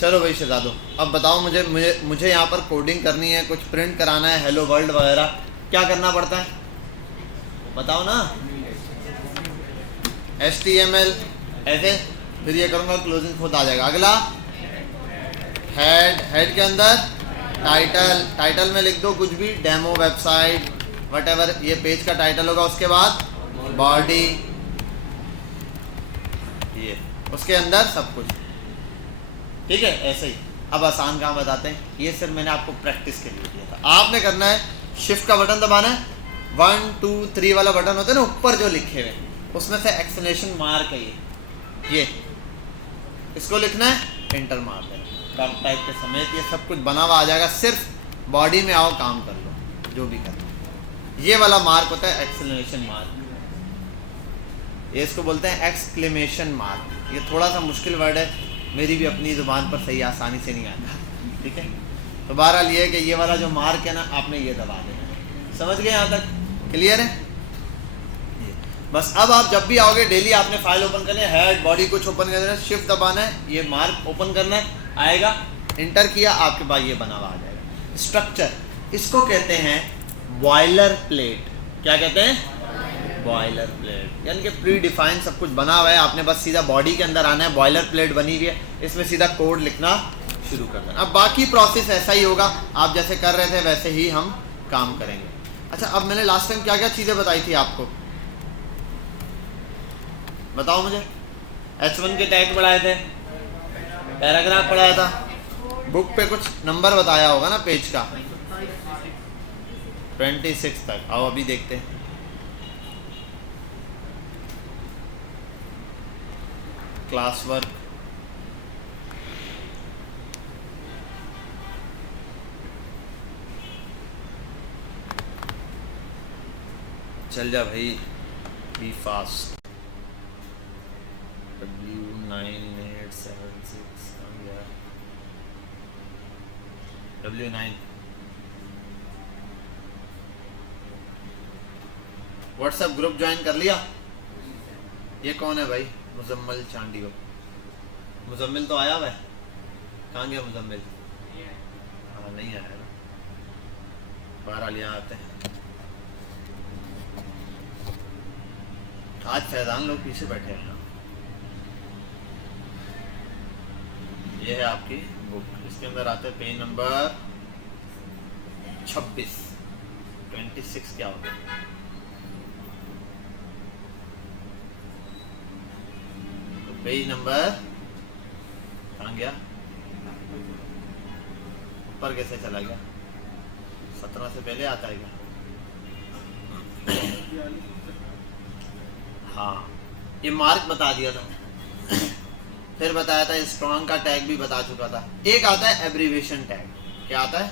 चलो भाई शहजादो, अब बताओ मुझे मुझे मुझे यहाँ पर कोडिंग करनी है, कुछ प्रिंट कराना है, हेलो वर्ल्ड वगैरह, क्या करना पड़ता है बताओ ना। HTML ऐसे, फिर ये करूँगा क्लोजिंग खुद आ जाएगा। अगला हेड के अंदर टाइटल में लिख दो कुछ भी, डेमो वेबसाइट वटेवर, ये पेज का टाइटल होगा। उसके बाद बॉडी, ये उसके अंदर सब कुछ, ठीक है। ऐसे ही अब आसान काम बताते हैं, ये सिर्फ मैंने आपको प्रैक्टिस के लिए दिया था। आपने करना है शिफ्ट का बटन दबाना है, 1 2 3 वाला बटन होता है ना ऊपर जो लिखे हुए, उसमें से एक्सक्लेमेशन मार्क है ये इसको लिखना है, एंटर मार देना, डॉट टाइप के समेत ये सब कुछ बना हुआ आ जाएगा। सिर्फ बॉडी में आओ, काम कर लो जो भी करना। ये वाला मार्क होता है एक्सक्लेमेशन मार्क, ये इसको बोलते हैं एक्सक्लेमेशन मार्क। ये थोड़ा सा मुश्किल वर्ड है, मेरी भी अपनी ज़ुबान पर सही आसानी से नहीं आता, ठीक है। तो बहरहाल ये है कि ये वाला जो मार्क है ना, आपने ये दबा देना। समझ गए यहाँ तक? क्लियर है? बस अब आप जब भी आओगे डेली आपने फाइल ओपन करनी है, हेड बॉडी कुछ ओपन करना है, शिफ्ट दबाना है, ये मार्क ओपन करना है, आएगा, इंटर किया, आपके पास ये बना हुआ आ जाएगा स्ट्रक्चर। इसको कहते हैं बॉयलर प्लेट। क्या कहते हैं? बॉयलर प्लेट, यानी कि प्री डिफाइन सब कुछ बना हुआ है, आपने बस सीधा बॉडी के अंदर आना है, बॉयलर प्लेट बनी हुई है, इसमें सीधा कोड लिखना शुरू कर देना। अब बाकी प्रोसेस ऐसा ही होगा, आप जैसे कर रहे थे वैसे ही हम काम करेंगे। अच्छा, अब मैंने लास्ट टाइम क्या क्या चीज़ें बताई थी आपको, बताओ मुझे। H1 के टैग पढ़ाए थे, पैराग्राफ पढ़ाया था, बुक पे कुछ नंबर बताया होगा ना पेज का, 26 तक। आओ अभी देखते हैं। क्लास वर्क, चल जा भाई, be fast. W9876 W9 WhatsApp group join कर लिया? ये कौन है भाई? मुजम्मिल चांडी हो। मुजम्मिल तो आया हुआ है, कहाँ गया मुजम्मिल? हाँ नहीं आया ना, बहरहाल यहाँ आते हैं। आज फैजान लोग पीछे बैठे हैं। ये है आपकी बुक, इसके अंदर आते हैं पेज नंबर 26 क्या होता है? तो पेज नंबर कहाँ गया? ऊपर कैसे चला गया? 17 से पहले आता है क्या? हाँ, ये मार्क बता दिया था, फिर बताया था स्ट्रॉन्ग का टैग भी बता चुका था। एक आता है एब्रीविएशन टैग। क्या आता है?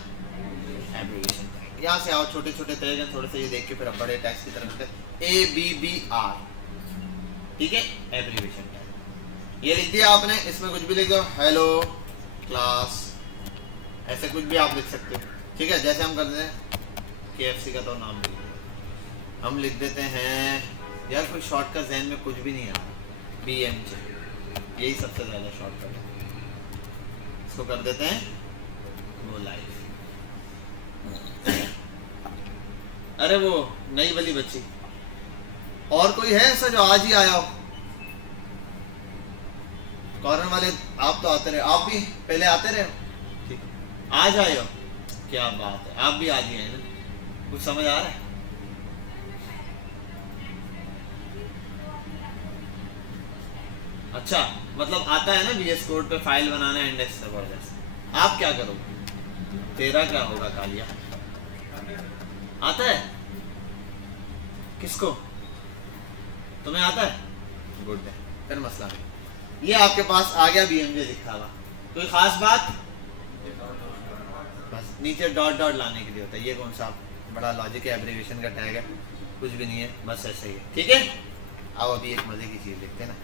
Abbreviation tag. यहाँ से आओ, छोटे छोटे टैग हैं, थोड़े से ये देख के फिर बड़े टैग्स की तरफ ABBR, ठीक है, एब्रीविएशन टैग। ये लिख दिया आपने, इसमें कुछ भी लिख दो, हेलो क्लास, ऐसे कुछ भी आप लिख सकते हो, ठीक है। जैसे हम करते हैं KFC का तो नाम लिख देते, हम लिख देते हैं यार, कोई शॉर्टकट जहन में कुछ भी नहीं आ रहा, BMJ, यही सबसे ज़्यादा शॉर्टकट है। इसको कर देते हैं वो लाइव। अरे वो नई वाली बच्ची, और कोई है ऐसा जो आज ही आया हो? कॉर्नर वाले आप तो आते रहे, आप भी पहले आते रहे हो, ठीक, आज आए हो, क्या बात है, आप भी आज ही आए ना। कुछ समझ आ रहा है? अच्छा, मतलब आता है ना VS कोड पे फाइल बनाना है, इंडेक्स जबरदस्त। आप क्या करोगे? तेरा क्या होगा कालिया? आता है? किसको? तुम्हें आता है? गुड है, फिर मसला नहीं। ये आपके पास आ गया BMJ लिखा हुआ, कोई खास बात? बस नीचे डॉट डॉट लाने के लिए होता है। ये कौन सा बड़ा लॉजिक है, एब्रीविएशन का टैग है, कुछ भी नहीं है, बस ऐसे ही है, ठीक है। आओ अभी एक मजे की चीज लिखते हैं ना,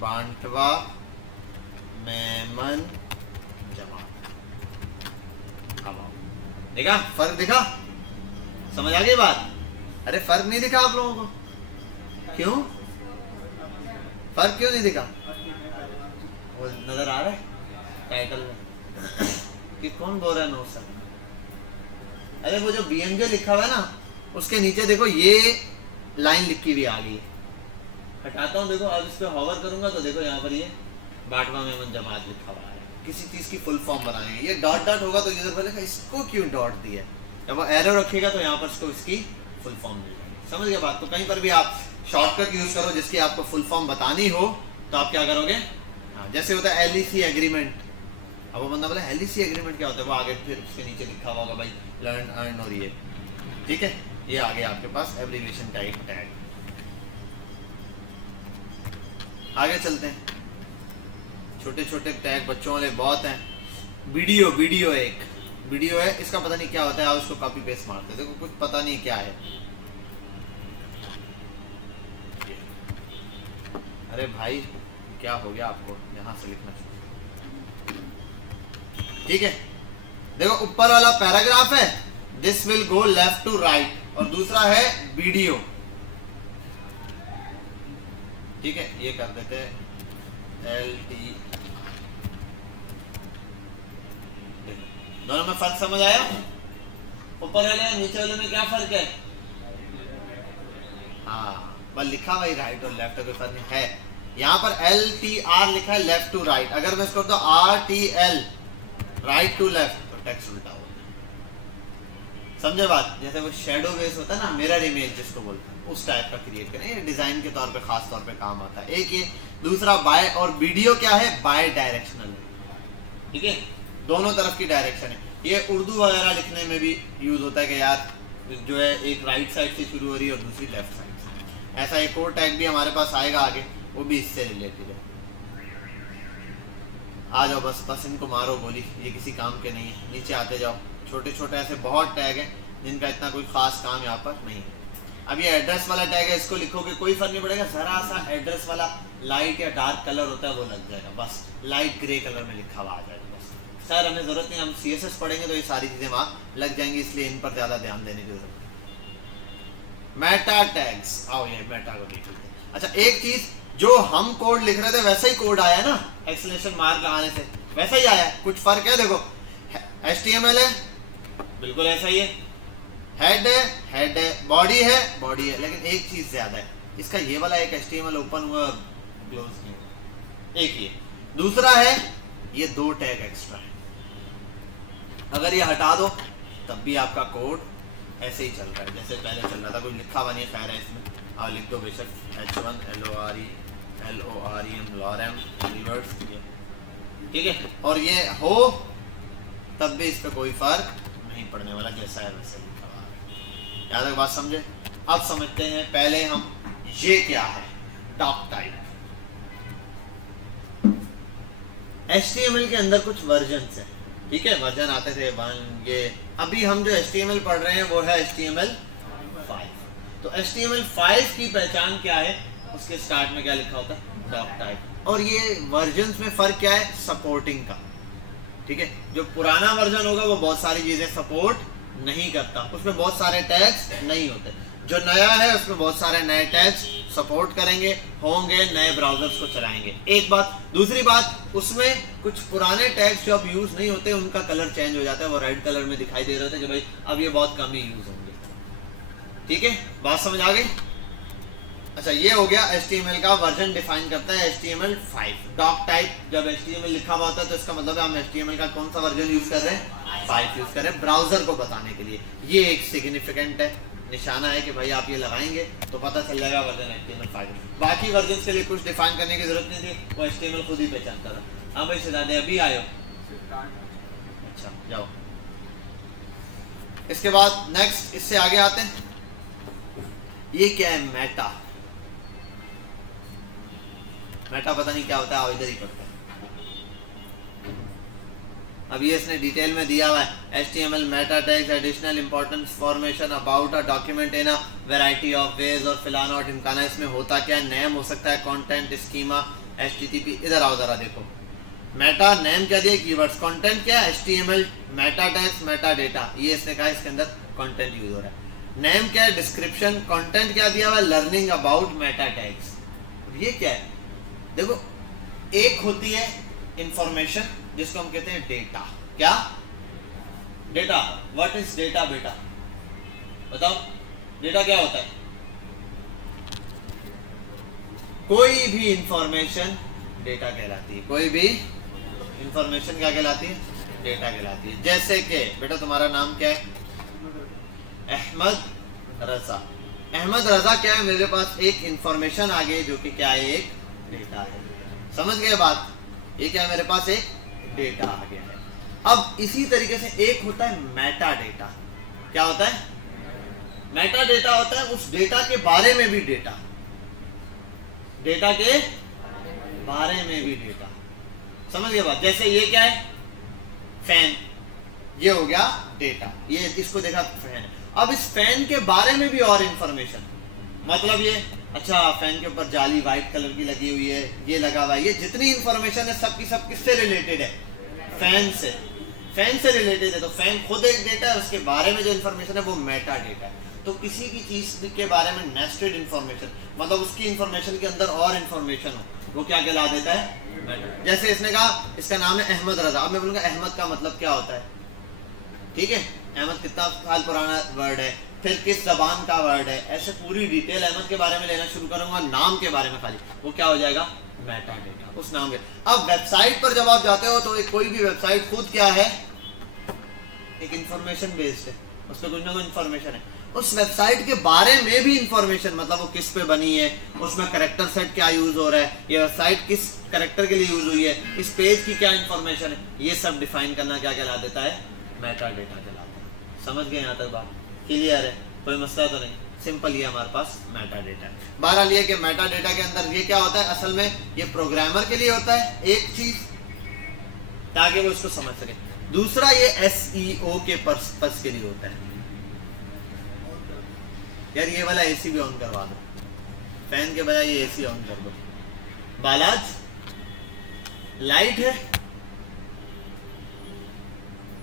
बांटवा मेमन जमा। अब आओ, देखा फर्क दिखा? समझ आ गई बात? अरे फर्क नहीं दिखा आप लोगों को? क्यों फर्क क्यों नहीं दिखा? वो नजर आ रहा है? कौन बोल रहा है नो सर? अरे वो जो BMJ लिखा हुआ है ना, उसके नीचे देखो ये लाइन लिखी हुई आ गई। हटाता हूँ, देखो अब इस पे हॉवर करूंगा तो देखो यहाँ पर ये बाटवा मेमन जमात लिखा हुआ है। किसी चीज की फुल फॉर्म बनाएंगे, ये डॉट डॉट होगा तो यूजर बोलेगा इसको क्यों डॉट दिया। जब वो एरो रखेगा तो यहाँ पर इसको इसकी फुल फॉर्म मिल जाएगी। समझ गए बात? तो कहीं पर भी आप शॉर्टकट यूज करो जिसकी आपको फुल फॉर्म बतानी हो तो आप क्या करोगे? हाँ, जैसे होता है LEC एग्रीमेंट। अब वो बंदा बोला LEC एग्रीमेंट क्या होता है, वो आगे फिर उसके नीचे लिखा हुआ होगा भाई लर्न अर्न और ये, ठीक है। ये आ गया आपके पास एब्रिविएशन का एक टैग। आगे चलते हैं, छोटे छोटे टैग बच्चों वाले बहुत हैं। वीडियो, वीडियो एक वीडियो है, इसका पता नहीं क्या होता है, आप उसको कॉपी पेस्ट मारते हैं, देखो कुछ पता नहीं क्या है। अरे भाई क्या हो गया आपको, यहां से लिखना चाहिए, ठीक है। देखो ऊपर वाला पैराग्राफ है, this will go left to right, और दूसरा है वीडियो, ठीक है। ये कर देते हैं LT, दोनों में फर्क समझ आया? ऊपर वाले नीचे वाले में क्या फर्क है? हाँ, बस लिखा वही राइट और लेफ्ट, कोई फर्क नहीं है। यहाँ पर LTR लिखा है लेफ्ट टू राइट, अगर मैं इसको तो RTL राइट टू लेफ्ट, तो टेक्स्ट उल्टा होगा। समझे बात? जैसे वो शेडो बेस होता है ना, मिरर इमेज जिसको बोलते हैं, उस टाइप का क्रिएट करें, ये डिजाइन के तौर पे खास तौर पे काम आता है। एक ये, दूसरा बाय, और वीडियो क्या है? बाय डायरेक्शनल, ठीक है, दोनों तरफ की डायरेक्शन है। ये उर्दू वगैरह लिखने में भी यूज होता है कि यार जो है एक राइट साइड से शुरू हो रही है और दूसरी लेफ्ट साइड से। ऐसा एक और टैग भी हमारे पास आएगा आगे, वो भी इससे रिलेटेड है। आ जाओ, बस इनको मारो गोली, ये किसी काम के नहीं है। नीचे आते जाओ, छोटे छोटे ऐसे बहुत टैग हैं जिनका इतना कोई खास काम यहाँ पर नहीं है। अब ये एड्रेस वाला टैग है, इसको लिखोगे कोई फर्क नहीं पड़ेगा, जरा सा एड्रेस वाला लाइट या डार्क कलर होता है वो लग जाएगा, बस लाइट ग्रे कलर में लिखा हुआ आ जाएगा। बस सर हमें जरूरत नहीं, हम CSS पढ़ेंगे तो ये सारी चीजें वहाँ लग जाएंगी, इसलिए इन पर ज्यादा ध्यान देने की जरूरत नहीं। मेटा टैग्स, आओ ये मेटा को देख लेते हैं। अच्छा, एक चीज, जो हम कोड लिख रहे थे वैसा ही कोड आया ना, एक्सक्लेमेशन मार्क लगाने से वैसा ही आया, कुछ फर्क है? देखो HTML है, बिल्कुल ऐसा ही है, हेड है, बॉडी है, लेकिन एक चीज ज्यादा है, इसका ये वाला एक HTML ओपन हुआ क्लोज नहीं हुआ, एक ये। दूसरा है ये दो टैग एक्स्ट्रा है, अगर ये हटा दो तब भी आपका कोड ऐसे ही चल रहा है जैसे पहले चल रहा था, कोई लिखा हुआ नहीं है, खैर है इसमें, आप लिख दो बेशक H1 LOREM लॉरेम रिवर्स, ठीक है। और ये हो तब भी इस पर कोई फर्क नहीं पड़ने वाला, जैसा है वैसे लिखा हुआ है। याद तक बात समझे? अब समझते हैं पहले हम ये क्या है, डॉक टाइप। HTML के अंदर कुछ वर्जन्स हैं, ठीक है, वर्जन आते थे 1, ये अभी हम जो HTML पढ़ रहे हैं वो है HTML5। तो HTML5 की पहचान क्या है, उसके स्टार्ट में क्या लिखा होता है? Doctype. और ये वर्जन्स में फर्क क्या है? सपोर्टिंग का, ठीक है। जो पुराना वर्जन होगा वो बहुत सारी चीजें सपोर्ट नहीं करता, उसमें बहुत सारे टैग्स नहीं होते। जो नया है उसमें बहुत सारे नए टैग्स सपोर्ट करेंगे, होंगे, नए ब्राउजर्स को चलाएंगे, एक बात। दूसरी बात, उसमें कुछ पुराने टैग्स जो अब यूज नहीं होते उनका कलर चेंज हो जाता है, वो रेड कलर में दिखाई दे रहे थे कि भाई अब ये बहुत कम ही यूज होंगे, ठीक है। बात समझ आ गई? अच्छा, ये हो गया HTML का वर्जन डिफाइन करता है HTML5। डॉक टाइप, जब HTML लिखा हुआ होता है तो इसका मतलब है हम HTML का कौन सा वर्जन यूज कर रहे हैं? 5 यूज कर रहे हैं, ब्राउजर को बताने के लिए। ये एक सिग्निफिकेंट है, निशाना है कि भाई आप ये लगाएंगे तो पता चल जाएगा वर्जन HTML5। बाकी वर्जन के लिए कुछ डिफाइन करने की जरूरत नहीं थी, वो HTML खुद ही पहचानता था। हाँ भाई सिद्धार्थ, अभी आयो? अच्छा जाओ। इसके बाद नेक्स्ट, इससे आगे आते हैं, ये क्या है? मेटा। मेटा पता नहीं क्या होता है, इधर ही पढ़ते हैं। अब ये इसने डिटेल में दिया हुआ है, HTML Meta tags additional important information about a document in a variety of ways, और फिलाना और ढिमकाना। इसमें होता क्या है? नेम हो सकता है, कंटेंट, स्कीमा, HTTP। इधर आओ जरा देखो, मेटा नेम क्या दिया? कीवर्ड्स। कंटेंट क्या है? HTML Meta tags, Meta data, ये इसने कहा इसके अंदर कंटेंट यूज हो रहा है। नेम क्या है? डिस्क्रिप्शन। कंटेंट क्या दिया हुआ है? Learning about Meta tags. ये क्या है? देखो, एक होती है इंफॉर्मेशन जिसको हम कहते हैं डेटा, क्या? डेटा, व्हाट इज डेटा बेटा, बताओ डेटा क्या होता है? कोई भी इंफॉर्मेशन डेटा कहलाती है, कोई भी इंफॉर्मेशन क्या कहलाती है? डेटा कहलाती है। जैसे कि बेटा तुम्हारा नाम क्या है? अहमद रजा। अहमद रजा क्या है? मेरे पास एक इंफॉर्मेशन आ गई जो कि क्या है? एक डेटा है। समझ गए बात? ये क्या है? मेरे पास एक डेटा आ गया है। अब इसी तरीके से एक होता है मेटा डेटा। क्या होता है? मेटा डेटा होता है उस डेटा के बारे में भी डेटा, डेटा के बारे में भी डेटा। समझ गए बात? जैसे ये क्या है? फैन, ये हो गया डेटा, ये इसको देखा फैन। अब इस फैन के बारे में भी और इंफॉर्मेशन, मतलब ये अच्छा फैन के ऊपर जाली व्हाइट कलर की लगी हुई है, ये लगा हुआ है, ये जितनी इंफॉर्मेशन है सब की सब किससे रिलेटेड है? फैन से, फैन से रिलेटेड है। तो फैन खुद एक डेटा है, उसके बारे में जो इंफॉर्मेशन है वो मेटा डेटा है। तो किसी भी चीज के बारे में नेस्टेड इंफॉर्मेशन, मतलब उसकी इंफॉर्मेशन के अंदर और इंफॉर्मेशन हो, वो क्या कहला देता है? मेटा। जैसे इसने कहा इसका नाम है अहमद रजा, अब मैं बोलूंगा अहमद का मतलब क्या होता है? ठीक है, अहमद कितना साल पुराना वर्ड है, फिर किस जबान का वर्ड है, ऐसे पूरी डिटेल अहमद के बारे में लेना शुरू करूंगा, नाम के बारे में खाली, वो क्या हो जाएगा? मेटा डेटा, उस नाम के। अब वेबसाइट पर जब आप जाते हो तो एक कोई भी वेबसाइट खुद क्या है? एक इंफॉर्मेशन बेस्ड है, उस पर कुछ ना कुछ इंफॉर्मेशन है। उस वेबसाइट के बारे में भी इंफॉर्मेशन, मतलब वो किस पे बनी है, उसमें करेक्टर सेट क्या यूज हो रहा है, ये वेबसाइट किस करेक्टर के लिए यूज हुई है, इस पेज की क्या इंफॉर्मेशन है, ये सब डिफाइन करना क्या कहला देता है? मेटा डेटा कहलाता है। समझ गए यहाँ तक बात? क्लियर है? कोई मसला तो नहीं? सिंपल, ये हमारे पास मेटा डेटा है। बहरहाल ये कि मेटा डेटा के अंदर ये क्या होता है? असल में ये प्रोग्रामर के लिए होता है एक चीज, ताकि वो इसको समझ सके। दूसरा ये SEO के पर्पस के लिए होता है। यार ये वाला AC भी ऑन करवा दो, फैन के बजाय ये AC ऑन कर दो। बालाज लाइट है,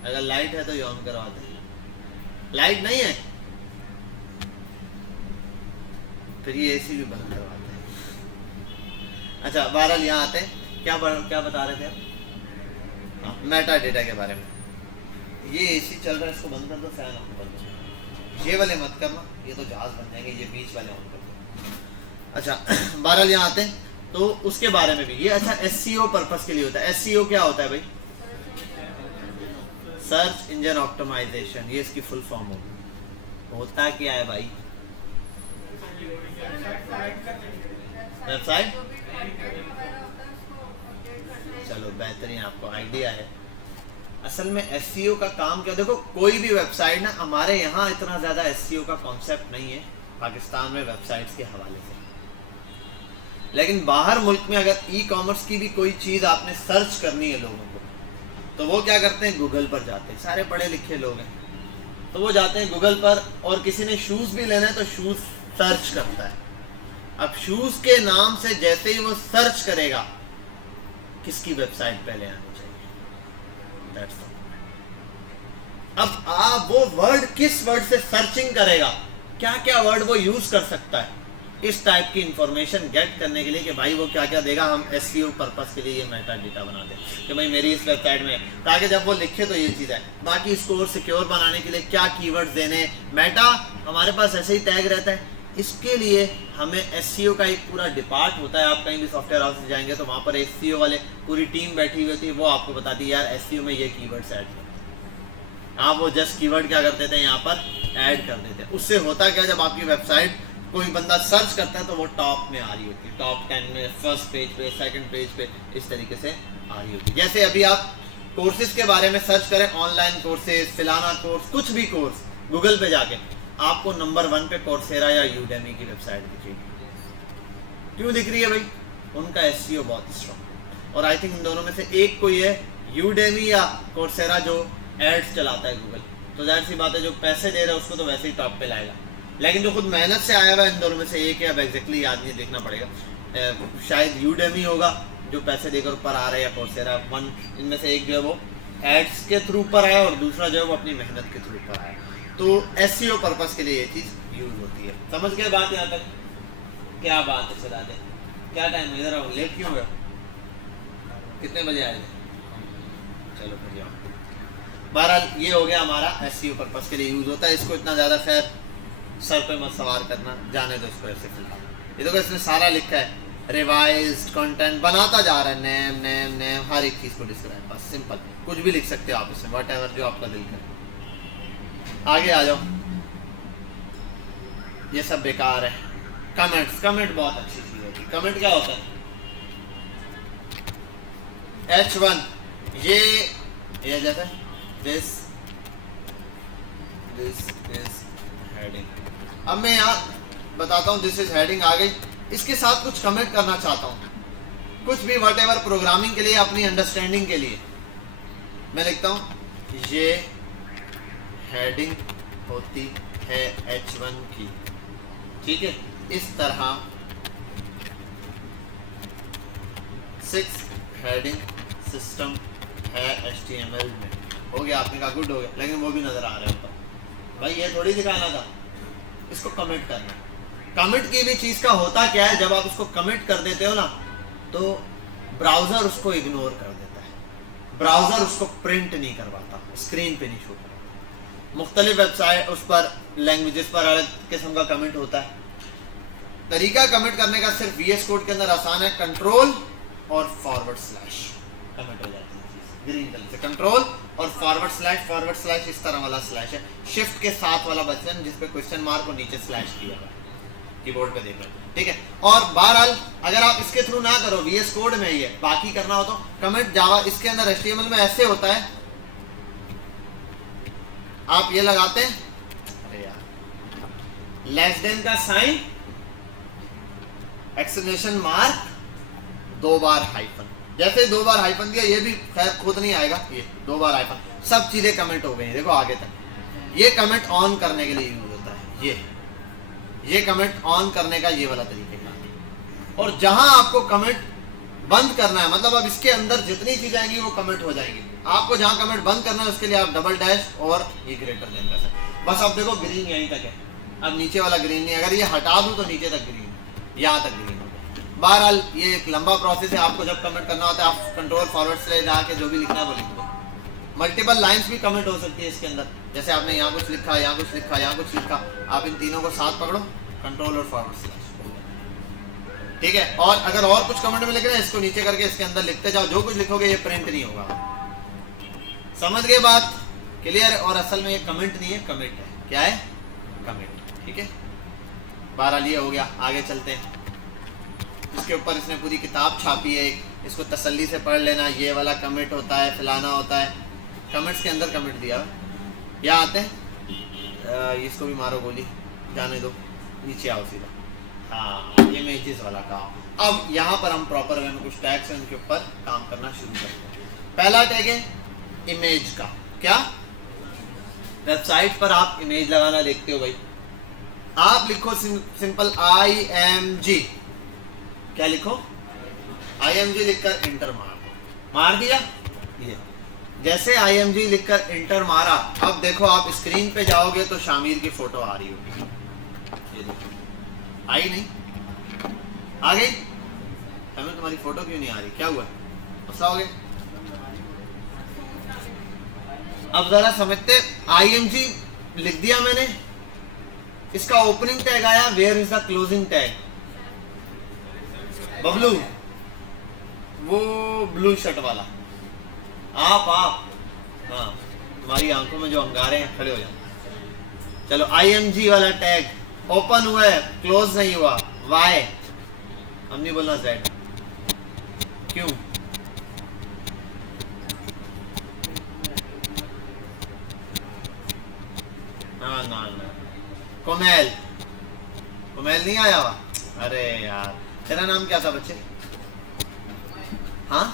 अगर लाइट है तो ये ऑन करवाते हैं, लाइट नहीं है फिर ये AC भी बंद करवाते हैं। अच्छा बहरहाल यहाँ आते हैं, क्या बता रहे थे आप? हाँ, मेटा डेटा के बारे में। ये AC चल रहा है, इसको बंद कर दो, फैन ऑन कर दो। ये वाले मत करना, ये तो जहाज बन जाएंगे, ये बीच वाले ऑन कर दो। अच्छा बहरहाल यहाँ आते हैं, तो उसके बारे में भी ये अच्छा SEO पर्पस के लिए होता है। SEO क्या होता है भाई? सर्च इंजन ऑप्टिमाइजेशन, ये इसकी फुल फॉर्म होगी। होता क्या है भाई? वेबसाइट, चलो बेहतरीन, आपको आइडिया है। असल में SEO का काम क्या? देखो कोई भी वेबसाइट ना, हमारे यहाँ इतना ज्यादा SEO का कॉन्सेप्ट नहीं है पाकिस्तान में वेबसाइट्स के हवाले से, लेकिन बाहर मुल्क में अगर ई-कॉमर्स की भी कोई चीज आपने सर्च करनी है लोगों को, तो वो क्या करते हैं? गूगल पर जाते हैं। सारे पढ़े लिखे लोग हैं तो वो जाते हैं गूगल पर, और किसी ने शूज भी लेना है तो शूज सर्च करता है। अब शूज के नाम से जैसे ही वो सर्च करेगा, किसकी वेबसाइट पहले आनी चाहिए? That's all. अब आप वो वर्ड किस वर्ड से सर्चिंग करेगा, क्या क्या वर्ड वो यूज कर सकता है, इस टाइप की इंफॉर्मेशन गेट करने के लिए कि भाई वो क्या क्या देगा, हम SEO पर्पस के लिए ये मेटा डेटा बना दें कि भाई मेरी इस वेबसाइट में, ताकि जब वो लिखे तो ये चीज़ है। बाकी इसको और सिक्योर बनाने के लिए क्या कीवर्ड्स देने, मेटा हमारे पास ऐसे ही टैग रहता है। इसके लिए हमें SEO का एक पूरा डिपार्ट होता है। आप कहीं भी सॉफ्टवेयर हाउस में जाएंगे तो वहाँ पर SEO वाले पूरी टीम बैठी हुई होती है, वो आपको बताती है यार SEO में ये कीवर्ड्स ऐड कर, आप वो जस्ट कीवर्ड क्या कर देते हैं यहाँ पर ऐड कर देते हैं। उससे होता क्या, जब आपकी वेबसाइट कोई बंदा सर्च करता है तो वो टॉप में आ रही होती है, टॉप 10 में, फर्स्ट पेज पे, सेकंड पेज पे, इस तरीके से आ रही होती है। जैसे अभी आप कोर्सेज के बारे में सर्च करें, ऑनलाइन कोर्सेज, फिलाना कोर्स, कुछ भी कोर्स, गूगल पे जाके आपको नंबर 1 पे कोर्सेरा या यूडेमी की वेबसाइट दिखेगी। क्यों दिख रही है भाई? उनका SEO बहुत स्ट्रॉन्ग, और आई थिंक इन दोनों में से एक कोई है, यूडेमी या कोर्सेरा, जो एड्स चलाता है गूगल। तो जाहिर सी बात है जो पैसे दे रहा है उसको तो वैसे ही टॉप पे लाएगा, लेकिन जो खुद मेहनत से आया हुआ है इन दोनों में से एक है। अब एग्जैक्टली याद नहीं, देखना पड़ेगा, शायद यूडेमी होगा जो पैसे देकर ऊपर आ रहा है, या कोर्सेरा, वन इनमें से एक जो है वो एड्स के थ्रू ऊपर आया और दूसरा जो है वो अपनी मेहनत के थ्रू ऊपर आया। तो SEO पर्पस के लिए ये चीज़ यूज होती है। समझ गए बात यहाँ तक? क्या बात है चला दे, क्या टाइम इधर आओ, लेट क्यों हुआ? कितने बजे आए? चलो फिर जाओ। बहरहाल ये हो गया हमारा एसईओ पर्पस के लिए यूज होता है। इसको इतना ज़्यादा खैर सर पे मत सवार करना, जाने दो इसको ऐसे फिलहाल। ये तो इसने सारा लिखा है, रिवाइज्ड कंटेंट बनाता जा रहा है, नेम नेम नेम हर एक चीज़ को डिस्क्राइब, बस सिंपल, कुछ भी लिख सकते हो आप इसमें, वट एवर जो आपका दिल करे। आगे आ जाओ, ये सब बेकार है। कमेंट्स, कमेंट बहुत अच्छी चीज़ होती है। कमेंट क्या होता है? H1 ये जैसे दिस इज हेडिंग। अब मैं यहाँ बताता हूँ दिस इज हेडिंग आ गई, इसके साथ कुछ कमेंट करना चाहता हूँ, कुछ भी वट एवर प्रोग्रामिंग के लिए, अपनी अंडरस्टैंडिंग के लिए मैं लिखता हूँ ये हेडिंग होती है H1 की, ठीक है। इस तरह 6 हेडिंग सिस्टम है HTML में। हो गया, आपने कहा गुड हो गया, लेकिन वो भी नजर आ रहा है ऊपर। भाई ये थोड़ी दिखाना था, इसको कमेंट करना। कमेंट की भी चीज़ का होता क्या है, जब आप उसको कमेंट कर देते हो ना तो ब्राउज़र उसको इग्नोर कर देता है, ब्राउज़र उसको प्रिंट नहीं करवाता, स्क्रीन पे नहीं शो करवाता। मुख्तलिफ वेबसाइट उस पर लैंग्वेजेस पर अलग किस्म का कमेंट होता है। तरीका कमेंट करने का सिर्फ VS कोड के अंदर आसान है, कंट्रोल और फॉरवर्ड स्लैश कमेंट हो जाती है ग्रीन कलर से। कंट्रोल और फॉरवर्ड स्लैश इस तरह वाला स्लैश है, शिफ्ट के साथ वाला बटन जिसपे क्वेश्चन मार्क और नीचे स्लैश किया हुआ है, कीबोर्ड पे देख रहे हैं, ठीक है। और बहरहाल अगर आप इसके थ्रू ना करो, VS कोड में ही है, बाकी करना हो तो कमेंट जावा, इसके अंदर HTML में ऐसे होता है, आप ये लगाते हैं, अरे यार, लेस देन का साइन, एक्सक्लेमेशन मार्क, 2 बार हाइफन। जैसे 2 बार हाइफन दिया, ये भी खैर खुद नहीं आएगा, ये 2 बार हाइफन, सब चीजें कमेंट हो गई हैं। देखो आगे तक ये कमेंट ऑन करने के लिए यूज होता है, ये कमेंट ऑन करने का ये वाला तरीका। और जहां आपको कमेंट बंद करना है, मतलब अब इसके अंदर जितनी चीजें आएंगी वो कमेंट हो जाएंगी। आपको जहां कमेंट बंद करना है उसके लिए आप डबल डैश और ये ग्रेटर देन कर सकते। बस अब देखो ग्रीन यहीं तक है, अब नीचे वाला ग्रीन नहीं, अगर ये हटा दूं तो नीचे तक ग्रीन, यहाँ तक ग्रीन हो गया। बहरहाल ये एक लंबा प्रोसेस है, आपको जब कमेंट करना होता है आप कंट्रोल फॉरवर्ड स्लैश जाके जो भी लिखना है वो लिख दो। मल्टीपल लाइंस भी कमेंट हो सकती है इसके अंदर, जैसे आपने यहाँ कुछ लिखा, यहाँ कुछ लिखा, यहाँ कुछ लिखा, आप इन तीनों को साथ पकड़ो, कंट्रोल और फॉरवर्ड स्लैश, ठीक है। और अगर और कुछ कमेंट में लिख रहे हैं, इसको नीचे करके इसके अंदर लिखते जाओ, जो कुछ लिखोगे ये प्रिंट नहीं होगा। समझ गए बात? क्लियर? और असल में ये कमेंट नहीं है, कमिट है। क्या है? कमिट, ठीक है। बहरहाल ये हो गया, आगे चलते हैं। इसके ऊपर इसने पूरी किताब छापी है, इसको तसल्ली से पढ़ लेना। ये वाला कमिट होता है, फलाना होता है, कमेंट्स के अंदर कमिट दिया है। यहाँ आते हैं, इसको भी मारो गोली, जाने दो, नीचे आओ सीधा। हाँ, ये इमेजेस वाला काम। अब यहाँ पर हम प्रॉपर वे में कुछ टैग्स हैं, उनके ऊपर काम करना शुरू करते हैं। पहला टैग है इमेज का। क्या? वेबसाइट पर आप इमेज लगाना देखते हो भाई, आप लिखो सिंपल IMG। क्या लिखो? IMG लिखकर इंटर मार दिया। ये जैसे IMG लिखकर इंटर मारा, अब देखो आप स्क्रीन पे जाओगे तो शामिर की फोटो आ रही होगी। ये देखो, आई नहीं? आ गई? हमें तुम्हारी फोटो क्यों नहीं आ रही? क्या हुआ? मसला हो गया? अब जरा समझते। IMG लिख दिया मैंने, इसका ओपनिंग टैग आया, where is the closing tag? Bablu, वो ब्लू शर्ट वाला, आप हाँ, तुम्हारी आंखों में जो अंगारे हैं, खड़े हो जाओ। चलो, IMG वाला टैग ओपन हुआ है, क्लोज नहीं हुआ। वाई? हम नहीं बोलना Z। क्यों? ना कोमेल नहीं आया हुआ? अरे यार, तेरा नाम क्या था बच्चे? हाँ,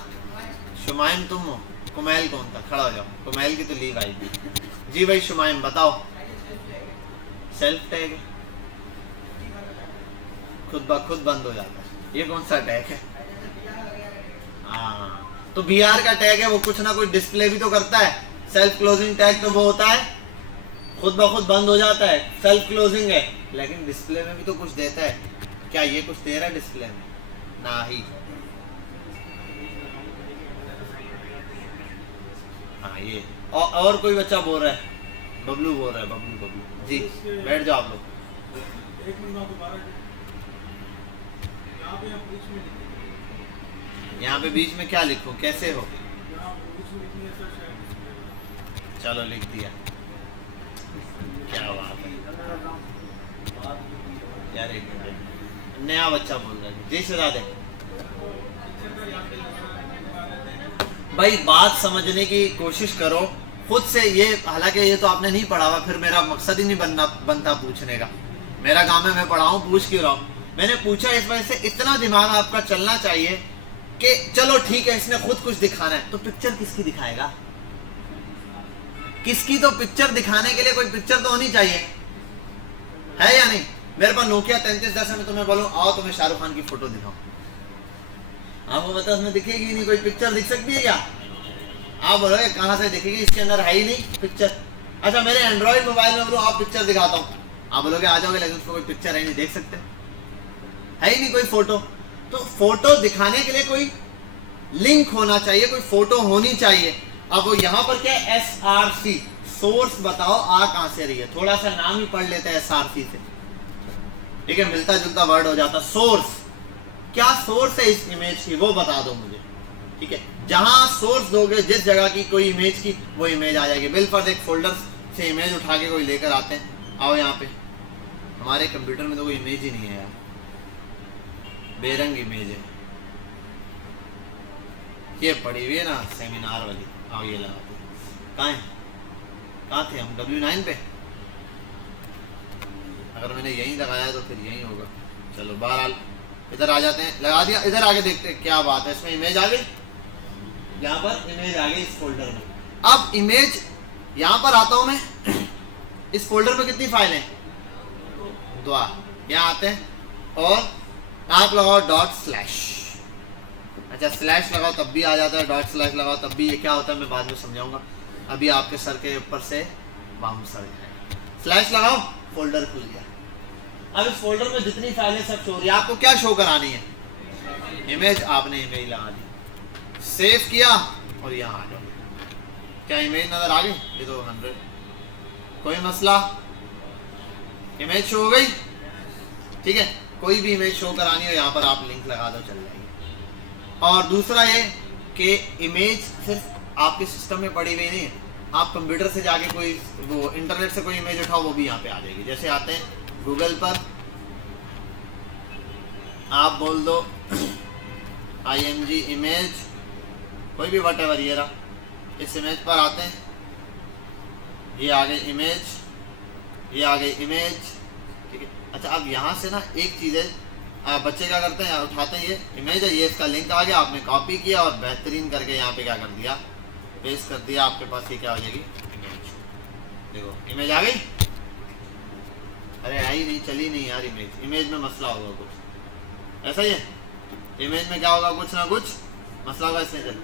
शुमाइम तुम हो? कुमैल कौन था? खड़ा हो जाओ। कुमैल की तो लीव आई थी। जी भाई शुमाइम बताओ। सेल्फ टैग है, खुद ब खुद बंद हो जाता है। ये कौन सा टैग है? हाँ, तो BR का टैग है, वो कुछ ना कुछ डिस्प्ले भी तो करता है। सेल्फ क्लोजिंग टैग तो वो होता है खुद ब खुद बंद हो जाता है, सेल्फ क्लोजिंग है, लेकिन डिस्प्ले में भी तो कुछ देता है। क्या ये कुछ दे रहा है डिस्प्ले में? नहीं। हाँ ये और कोई बच्चा बोल रहा है, बबलू बोल रहा है, बबलू जी बैठ जाओ आप लोग। एक मिनट दोबारा यहाँ पे बीच में क्या लिखूं, कैसे हो? चलो लिख दिया, क्या बात है यार। एक मिनट, नया बच्चा बोल रहा है जी शहजादे। भाई बात समझने की कोशिश करो खुद से, ये हालांकि ये तो आपने नहीं पढ़ा हुआ, फिर मेरा मकसद ही नहीं बनता पूछने का। मेरा काम है मैं पढ़ाऊं, पूछ क्यों रहा हूं? मैंने पूछा इस वजह से, इतना दिमाग आपका चलना चाहिए कि चलो ठीक है इसने खुद कुछ दिखाना है, तो पिक्चर किसकी दिखाएगा? किसकी तो पिक्चर दिखाने के लिए कोई पिक्चर तो होनी चाहिए, है या नहीं? मेरे पास नोकिया 3310 है, मैं तुम्हें बोलूं आओ तुम्हें शाहरुख खान की फोटो दिखाऊं, आपको पता उसमें दिखेगी नहीं, कोई पिक्चर दिख सकती है क्या? आप बोलोगे कहां से दिखेगी, इसके अंदर है ही नहीं पिक्चर। अच्छा मेरे एंड्रॉइड मोबाइल में बोलो आप पिक्चर दिखाता हूं, आप बोलोगे आ जाओगे, लेकिन उसमें कोई पिक्चर है नहीं, देख सकते है ही नहीं कोई फोटो। तो फोटो दिखाने के लिए कोई लिंक होना चाहिए, कोई फोटो होनी चाहिए। अब वो यहाँ पर क्या है, SRC, सोर्स बताओ आ कहां से रही है, थोड़ा सा नाम ही पढ़ लेते हैं SRC से, ठीक है, मिलता जुलता वर्ड हो जाता। सोर्स, क्या सोर्स है इस इमेज की वो बता दो मुझे, ठीक है। जहां सोर्स दोगे, जिस जगह की कोई इमेज की, वो इमेज आ जाएगी। बिलफर्ज एक फोल्डर से इमेज उठा के कोई लेकर आते हैं, आओ यहाँ पे, हमारे कंप्यूटर में तो कोई इमेज ही नहीं है यार, बेरंग इमेज है, ये पड़ी हुई है ना सेमिनार वाली, आओ ये लगाते हैं। कहाँ थे हम? W9 पे, अगर मैंने यहीं लगाया तो फिर यहीं होगा। चलो बहरहाल इधर आ जाते हैं, लगा दिया, इधर आके देखते हैं क्या बात है, इसमें इमेज आ गई, यहाँ पर इमेज आ गई इस फोल्डर में। अब इमेज यहाँ पर आता हूं मैं, इस फोल्डर में कितनी फाइल है? 2। यहाँ आते हैं और आप लगाओ ./ अच्छा स्लैश लगाओ तब भी आ जाता है, ./ लगाओ तब भी, ये क्या होता है मैं बाद में समझाऊंगा, अभी आपके सर के ऊपर से बाउंसर जाएगा। स्लैश लगाओ, फोल्डर खुल गया। अब इस फोल्डर में जितनी फाइलें सब शो हो रही है, आपको क्या शो करानी है? इमेज। आपने इमेज लगा दी, सेव किया और यहाँ आ जाओ, क्या इमेज नजर आ गई? ये तो 100, कोई मसला, इमेज शो हो गई, ठीक है। कोई भी इमेज शो करानी हो यहाँ पर आप लिंक लगा दो, चल जाएगी। और दूसरा ये कि इमेज सिर्फ आपके सिस्टम में पड़ी हुई नहीं है, आप कंप्यूटर से जाके कोई वो इंटरनेट से कोई इमेज उठाओ, वो भी यहाँ पे आ जाएगी। जैसे आते हैं गूगल पर, आप बोल दो img इमेज, कोई भी व्हाटएवर, ये रहा, इस इमेज पर आते हैं, ये आ गई इमेज, ये आ गई इमेज, ठीक है। अच्छा अब यहाँ से ना एक चीज़ है, बच्चे क्या करते हैं, उठाते हैं, ये इमेज है, ये इसका लिंक आ गया, आपने कॉपी किया और बेहतरीन करके यहाँ पे क्या कर दिया, पेस्ट कर दिया, आपके पास ये क्या हो जाएगी, इमेज। देखो इमेज आ गई, अरे आई नहीं, चली नहीं यार इमेज, इमेज में मसला होगा कुछ, ऐसा ही है, इमेज में क्या होगा, कुछ ना कुछ मसला होगा, इसमें चल।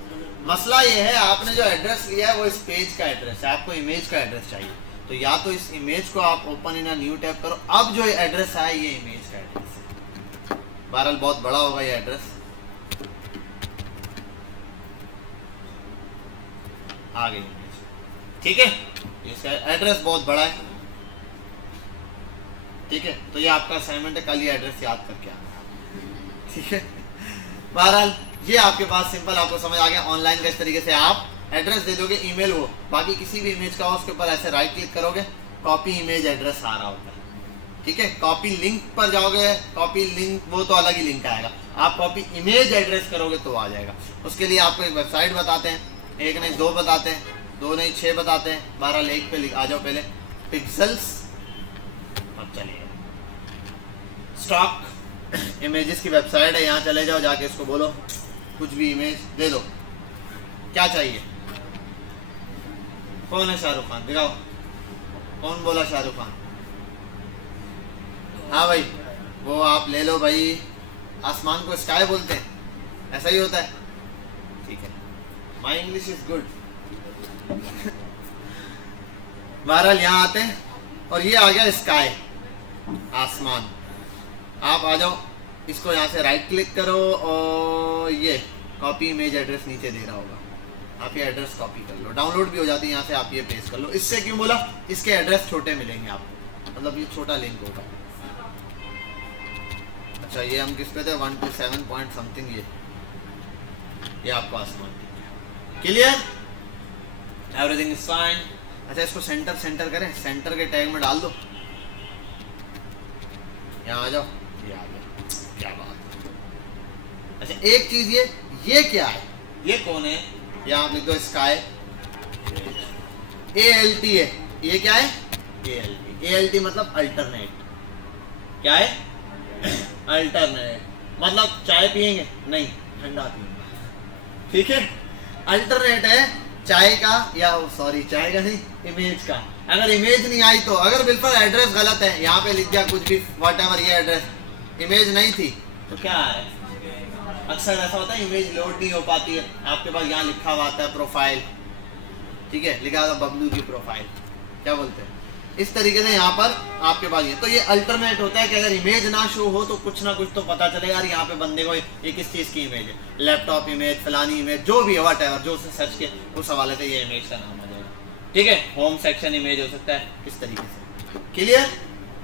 मसला ये है आपने जो एड्रेस लिया है वो इस पेज का एड्रेस है, आपको इमेज का एड्रेस चाहिए, तो या तो इस इमेज को आप ओपन इन न्यू टैब करो। अब जो एड्रेस है ये इमेज का एड्रेस है, बहरहाल बहुत बड़ा होगा ये एड्रेस, आ गई इमेज, ठीक है, इसका एड्रेस बहुत बड़ा है, ठीक है। तो ये आपका असाइनमेंट है, कल ये एड्रेस याद करके आना, ठीक है। बहरहाल ये आपके पास सिंपल, आपको समझ आ गया ऑनलाइन का, इस तरीके से आप एड्रेस दे दोगे, ईमेल हो, बाकी किसी भी इमेज का हो उसके ऊपर ऐसे राइट क्लिक करोगे, कॉपी इमेज एड्रेस आ रहा होता है, ठीक है। कॉपी लिंक पर जाओगे, कॉपी लिंक वो तो अलग ही लिंक आएगा, आप कॉपी इमेज एड्रेस करोगे तो आ जाएगा। उसके लिए आपको एक वेबसाइट बताते हैं, एक नहीं दो बताते हैं, 2 नहीं 6 बताते हैं, बहरहाल एक पे आ जाओ पहले, पिक्सेल्स, अब चलिए स्टॉक इमेजेस की वेबसाइट है, यहाँ चले जाओ, जाके इसको बोलो कुछ भी इमेज दे दो, क्या चाहिए? कौन है शाहरुख खान, दिखाओ, कौन बोला शाहरुख खान? हाँ भाई वो आप ले लो भाई, आसमान को स्काई बोलते हैं, ऐसा ही होता है, ठीक है, माई इंग्लिश इज गुड। बहरहाल यहाँ आते हैं और ये आ गया स्काई, आसमान। आप आ जाओ, इसको यहाँ से राइट क्लिक करो और ये कॉपी इमेज एड्रेस नीचे दे रहा होगा, आप ये एड्रेस कॉपी कर लो, डाउनलोड भी हो जाती है यहाँ से, आप ये पेस्ट कर लो। इससे क्यों बोला, इसके एड्रेस छोटे मिलेंगे आपको, मतलब ये छोटा लिंक होगा। अच्छा ये हम किस पे थे, 127 पॉइंट समथिंग, ये आपको आसमान क्लियर, एवरीथिंग इज फाइन। अच्छा इसको सेंटर करें, सेंटर के टैग में डाल दो, यहाँ आ जाओ, ये आ गया, क्या बात है। अच्छा एक चीज ये क्या है, ये कौन है, यहाँ आप लिख दो स्काई, ALT है, ये क्या है, ALT मतलब अल्टरनेट, क्या है अल्टरनेट, मतलब चाय पियेंगे नहीं, ठंडा पियेंगे, ठीक है। अल्टरनेट है चाय का, या सॉरी चाय का नहीं, इमेज का। अगर इमेज नहीं आई तो, अगर बिल्कुल एड्रेस गलत है, यहाँ पे लिख दिया कुछ भी व्हाटएवर, ये एड्रेस, इमेज नहीं थी तो क्या है, अक्सर ऐसा होता है इमेज लोड नहीं हो पाती है, आपके पास यहाँ लिखा हुआ आता है प्रोफाइल, ठीक है, लिखा हुआ बबलू की प्रोफाइल, क्या बोलते हैं, इस तरीके से यहाँ पर आपके पास ये, तो ये अल्टरनेट होता है कि अगर इमेज ना शो हो तो कुछ ना कुछ तो पता चलेगा यार यहाँ पे बंदे को ये किस चीज़ की इमेज है, लैपटॉप इमेज, फलानी इमेज, जो भी है व्हाटएवर, जो उसे सर्च के उस हवाले से ये इमेज का नाम आ जाएगा, ठीक है। होम सेक्शन इमेज हो सकता है इस तरीके से, क्लियर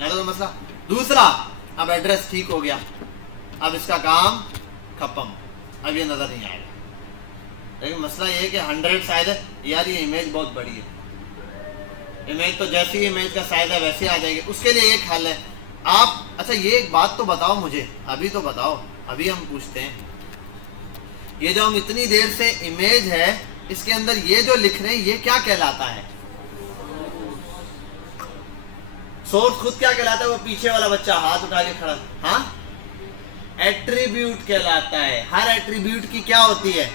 है तो मसला। दूसरा, अब एड्रेस ठीक हो गया, अब इसका काम खत्म, अब ये नजर नहीं आएगा, लेकिन मसला ये है कि 100 शायद है यार, ये इमेज बहुत बड़ी है, इमेज तो जैसी इमेज का साइज है वैसे आ जाएगी, उसके लिए एक हल है आप, अच्छा ये एक बात तो बताओ मुझे, अभी तो बताओ, अभी हम पूछते हैं, ये जो हम इतनी देर से इमेज है इसके अंदर ये जो लिख रहे हैं ये क्या कहलाता है, सोर्स खुद क्या कहलाता है, वो पीछे वाला बच्चा हाथ उठा के खड़ा, हाँ एट्रीब्यूट कहलाता है। हर एट्रीब्यूट की क्या होती है,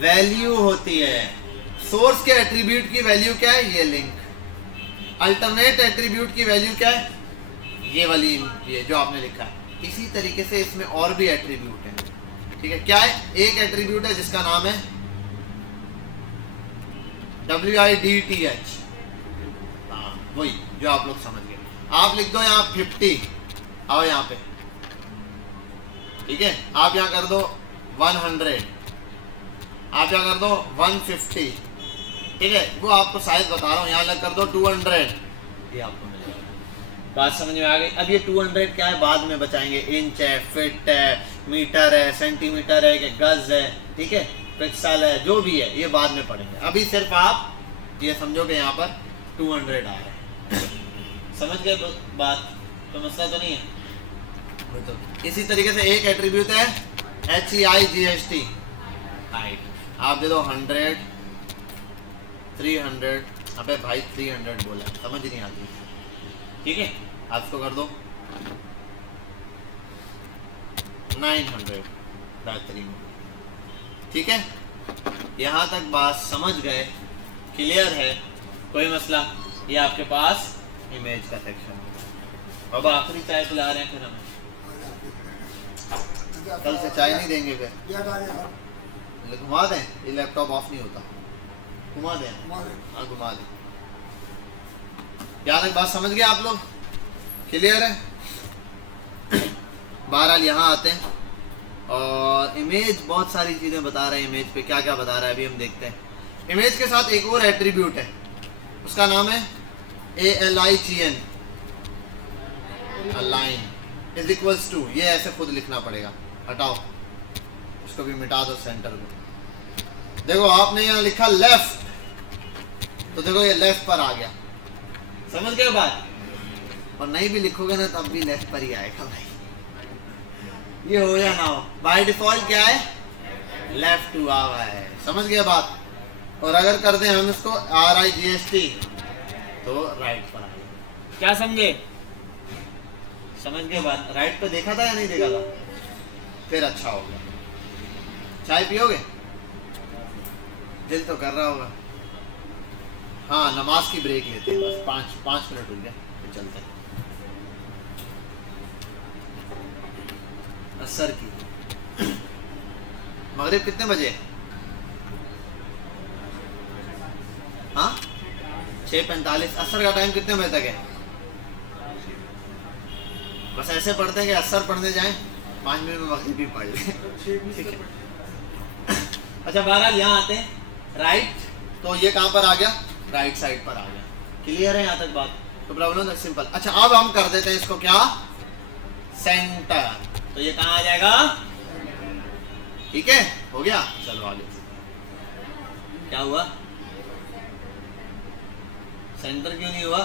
वैल्यू होती है। सोर्स के एट्रीब्यूट की वैल्यू क्या है, ये लिंक। अल्टरनेट एट्रीब्यूट की वैल्यू क्या है, ये वाली, ये जो आपने लिखा है। इसी तरीके से इसमें और भी एट्रीब्यूट है, ठीक है। क्या है, एक एट्रीब्यूट है जिसका नाम है WIDTH, हाँ वही जो आप लोग समझ गए। आप लिख दो यहाँ 50, आओ यहाँ पे, ठीक है। आप यहाँ कर दो 100, आप यहाँ कर दो 150, ठीक है। वो आपको शायद बता रहा हूँ, यहाँ लग कर दो 200, ये आपको मिलेगा। बात समझ में आ गई। अब ये 200 क्या है, बाद में बचाएंगे। इंच है, फिट है, मीटर है, सेंटीमीटर है कि गज है, ठीक है, पिक्सल है, जो भी है ये बाद में पढ़ेंगे। अभी सिर्फ आप ये समझो कि यहाँ पर 200 आ रहा है। समझ गए बात, तो मसला तो नहीं है। तो इसी तरीके से एक एट्रीब्यूट है HEIGHT, हाइट। आप दे दो 100, 300, अबे भाई 300 बोला, समझ नहीं आती, ठीक है। आप इसको कर दो 900, बेहतरीन, ठीक है। यहाँ तक बात समझ गए, क्लियर है, कोई मसला। ये आपके पास इमेज का सेक्शन है। अब आखिरी चाय पिला रहे हैं फिर हमें, कल से चाय नहीं देंगे फिर, घुमा दें, ये लैपटॉप ऑफ नहीं होता, घुमा दें, हाँ घुमा दें। यहाँ तक बात समझ गए आप लोग, क्लियर है। बहरहाल यहाँ आते हैं और इमेज बहुत सारी चीज़ें बता रहे हैं। इमेज पे क्या क्या बता रहा है अभी हम देखते हैं। इमेज के साथ एक और एट्रीब्यूट है, उसका नाम है ALIGN, align is equals to, ये ऐसे खुद लिखना पड़ेगा। हटाओ इसको भी, मिटा दो सेंटर को। देखो आपने यहाँ लिखा लेफ्ट, तो देखो ये लेफ्ट पर आ गया, समझ गए बात। और नहीं भी लिखोगे ना तब भी लेफ्ट पर ही आएगा भाई, ये हो या ना हो, बाय डिफॉल्ट क्या है, लेफ्ट हुआ हुआ है, समझ गए बात। और अगर कर दें हम इसको RIGHT तो राइट पर आएगा, क्या समझे, समझ गए बात। राइट पे देखा था या नहीं देखा था, फिर अच्छा होगा। चाय पियोगे, दिल तो कर रहा होगा। हाँ नमाज की ब्रेक लेते हैं बस, 5 मिनट रुक गए फिर चलते हैं। असर की मगरिब कितने बजे, हाँ 6:45। असर का टाइम कितने बजे तक है, बस ऐसे पढ़ते हैं कि असर पढ़ने जाएं, 5 मिनट में मगरिब भी पढ़ लें, ठीक है। अच्छा बहरहाल यहाँ आते हैं राइट, तो ये कहाँ पर आ गया, राइट साइड पर आ गया। क्लियर है यहाँ तक बात, तो प्रॉब्लम सिंपल। अच्छा अब हम कर देते हैं इसको क्या, सेंटर, तो ये कहाँ आ जाएगा, ठीक है हो गया। चलो आगे, क्या हुआ, सेंटर क्यों नहीं हुआ,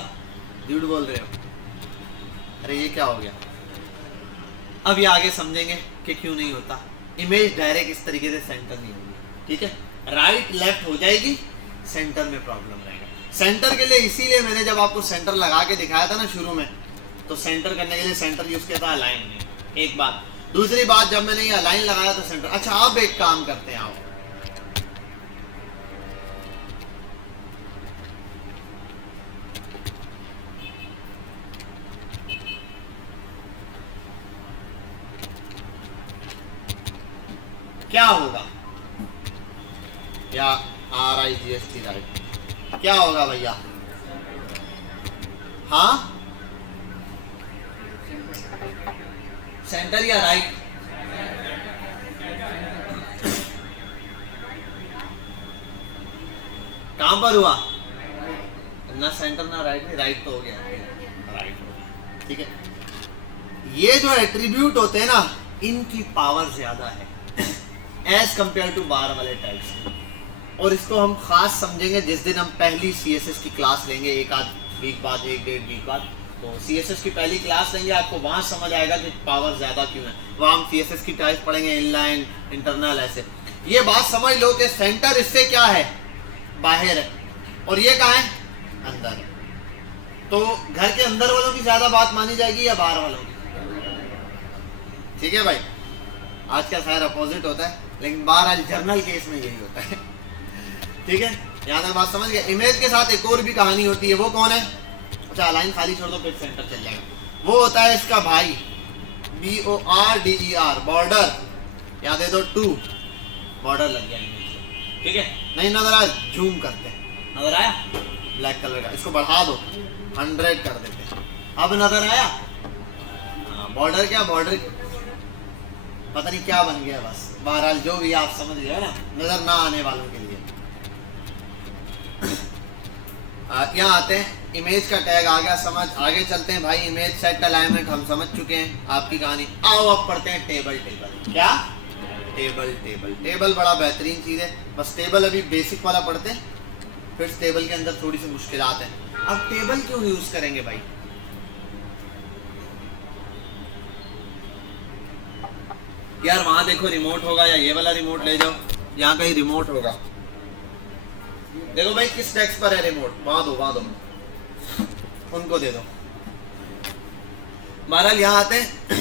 झूठ बोल रहे हो, अरे ये क्या हो गया। अब ये आगे समझेंगे कि क्यों नहीं होता, इमेज डायरेक्ट इस तरीके से सेंटर नहीं होगी, ठीक है, राइट लेफ्ट हो जाएगी, सेंटर में प्रॉब्लम रहेगा। सेंटर के लिए इसीलिए मैंने जब आपको सेंटर लगा के दिखाया था ना शुरू में, तो सेंटर करने के लिए सेंटर यूज किया था, अलाइन में, एक बात। दूसरी बात, जब मैंने ये अलाइन लगाया तो सेंटर। अच्छा अब एक काम करते हैं, आओ क्या होगा, या RIGST राइट, क्या होगा भैया, हाँ सेंटर या राइट, कहां पर हुआ, ना सेंटर ना राइट, राइट तो हो गया, राइट हो गया, ठीक है। ये जो एट्रीब्यूट होते हैं ना, इनकी पावर ज्यादा है एज कंपेयर टू बार वाले टाइप्स, और इसको हम खास समझेंगे जिस दिन हम पहली CSS की क्लास लेंगे, एक आध वीक बाद, एक डेढ़ वीक बाद, तो CSS की पहली क्लास लेंगे, आपको वहां समझ आएगा कि पावर ज्यादा क्यों है। वहां हम CSS की टाइप पढ़ेंगे, इनलाइन, इंटरनल, ऐसे। ये बात समझ लो कि सेंटर इससे क्या है, बाहर है, और ये कहाँ है, अंदर है। तो घर के अंदर वालों की ज्यादा बात मानी जाएगी या बाहर वालों की, ठीक है भाई। आज का शायद अपोजिट होता है, लेकिन बाहर जर्नल केस में यही होता है, ठीक है। यहाँ तक बात समझ गए। इमेज के साथ एक और भी कहानी होती है, वो कौन है, अच्छा लाइन खाली छोड़ दो फिर सेंटर चल जाएगा। वो होता है इसका भाई, BORDER, बॉर्डर, यहाँ दे दो 2, बॉर्डर लग गया इमेज से, ठीक है। नहीं नजर आया, जूम करते हैं, नजर आया, ब्लैक कलर का, इसको बढ़ा दो, 100 कर देते हैं, अब नजर आया, हाँ बॉर्डर, क्या बॉर्डर, पता नहीं क्या बन गया, बस बहरहाल जो भी आप समझ गए ना, नजर ना आने वालों के लिए। यहाँ आते हैं, इमेज का टैग आ गया समझ, आगे चलते हैं भाई। इमेज सेट अलाइनमेंट हम समझ चुके हैं, आपकी कहानी। आओ अब पढ़ते हैं टेबल। टेबल क्या, टेबल, टेबल, टेबल बड़ा बेहतरीन चीज है, बस टेबल अभी बेसिक वाला पढ़ते हैं, फिर टेबल के अंदर थोड़ी सी मुश्किलात है। अब टेबल क्यों यूज करेंगे भाई, यार वहां देखो रिमोट होगा, या ये वाला रिमोट ले जाओ, यहाँ कहीं रिमोट होगा, देखो भाई किस डेस्क पर है रिमोट, वहां दो, वहां दो, उनको दे दो। बहरहाल यहाँ आते हैं,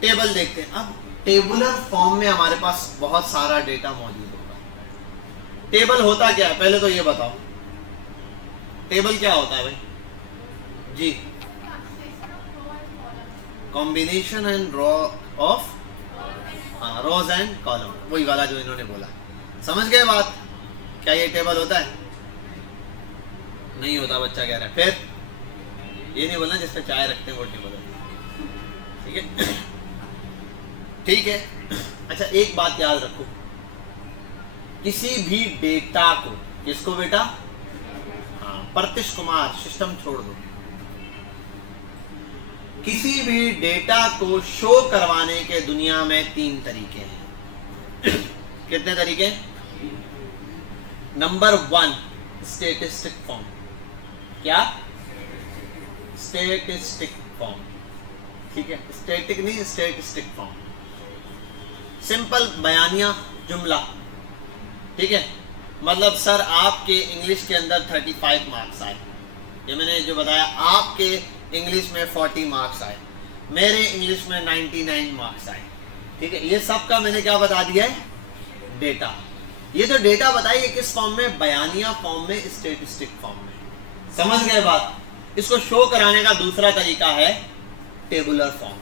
टेबल देखते हैं। अब टेबुलर फॉर्म में हमारे पास बहुत सारा डेटा मौजूद होगा। टेबल होता क्या है, पहले तो ये बताओ, टेबल क्या होता है भाई जी, combination and row of rows and column, वही वाला जो इन्होंने बोला, समझ गए बात। क्या ये टेबल होता है, नहीं होता, बच्चा कह रहा है। फिर ये नहीं बोलना जिस पे चाय रखते हैं वो टेबल होता है, ठीक है, ठीक है। अच्छा एक बात याद रखो, किसी भी डेटा को, किसको बेटा, हाँ प्रतीश कुमार, सिस्टम छोड़ दो, किसी भी डेटा को शो करवाने के दुनिया में 3 तरीके हैं। कितने तरीके, नंबर 1 स्टेटिस्टिक फॉर्म, क्या, स्टेटिस्टिक फॉर्म, ठीक है, स्टैटिक नहीं, स्टेटिस्टिक फॉर्म, सिंपल बयानिया जुमला, ठीक है। मतलब सर आपके इंग्लिश के अंदर 35 मार्क्स आए, ये मैंने जो बताया, आपके इंग्लिश में 40 मार्क्स आए, मेरे इंग्लिश में 99 मार्क्स आए, ठीक है। ये सब का मैंने क्या बता दिया है, डेटा। ये जो डेटा बताइए किस फॉर्म में, बयानिया फॉर्म में, स्टेटिस्टिक फॉर्म में, समझ गए बात। इसको शो कराने का दूसरा तरीका है टेबुलर फॉर्म,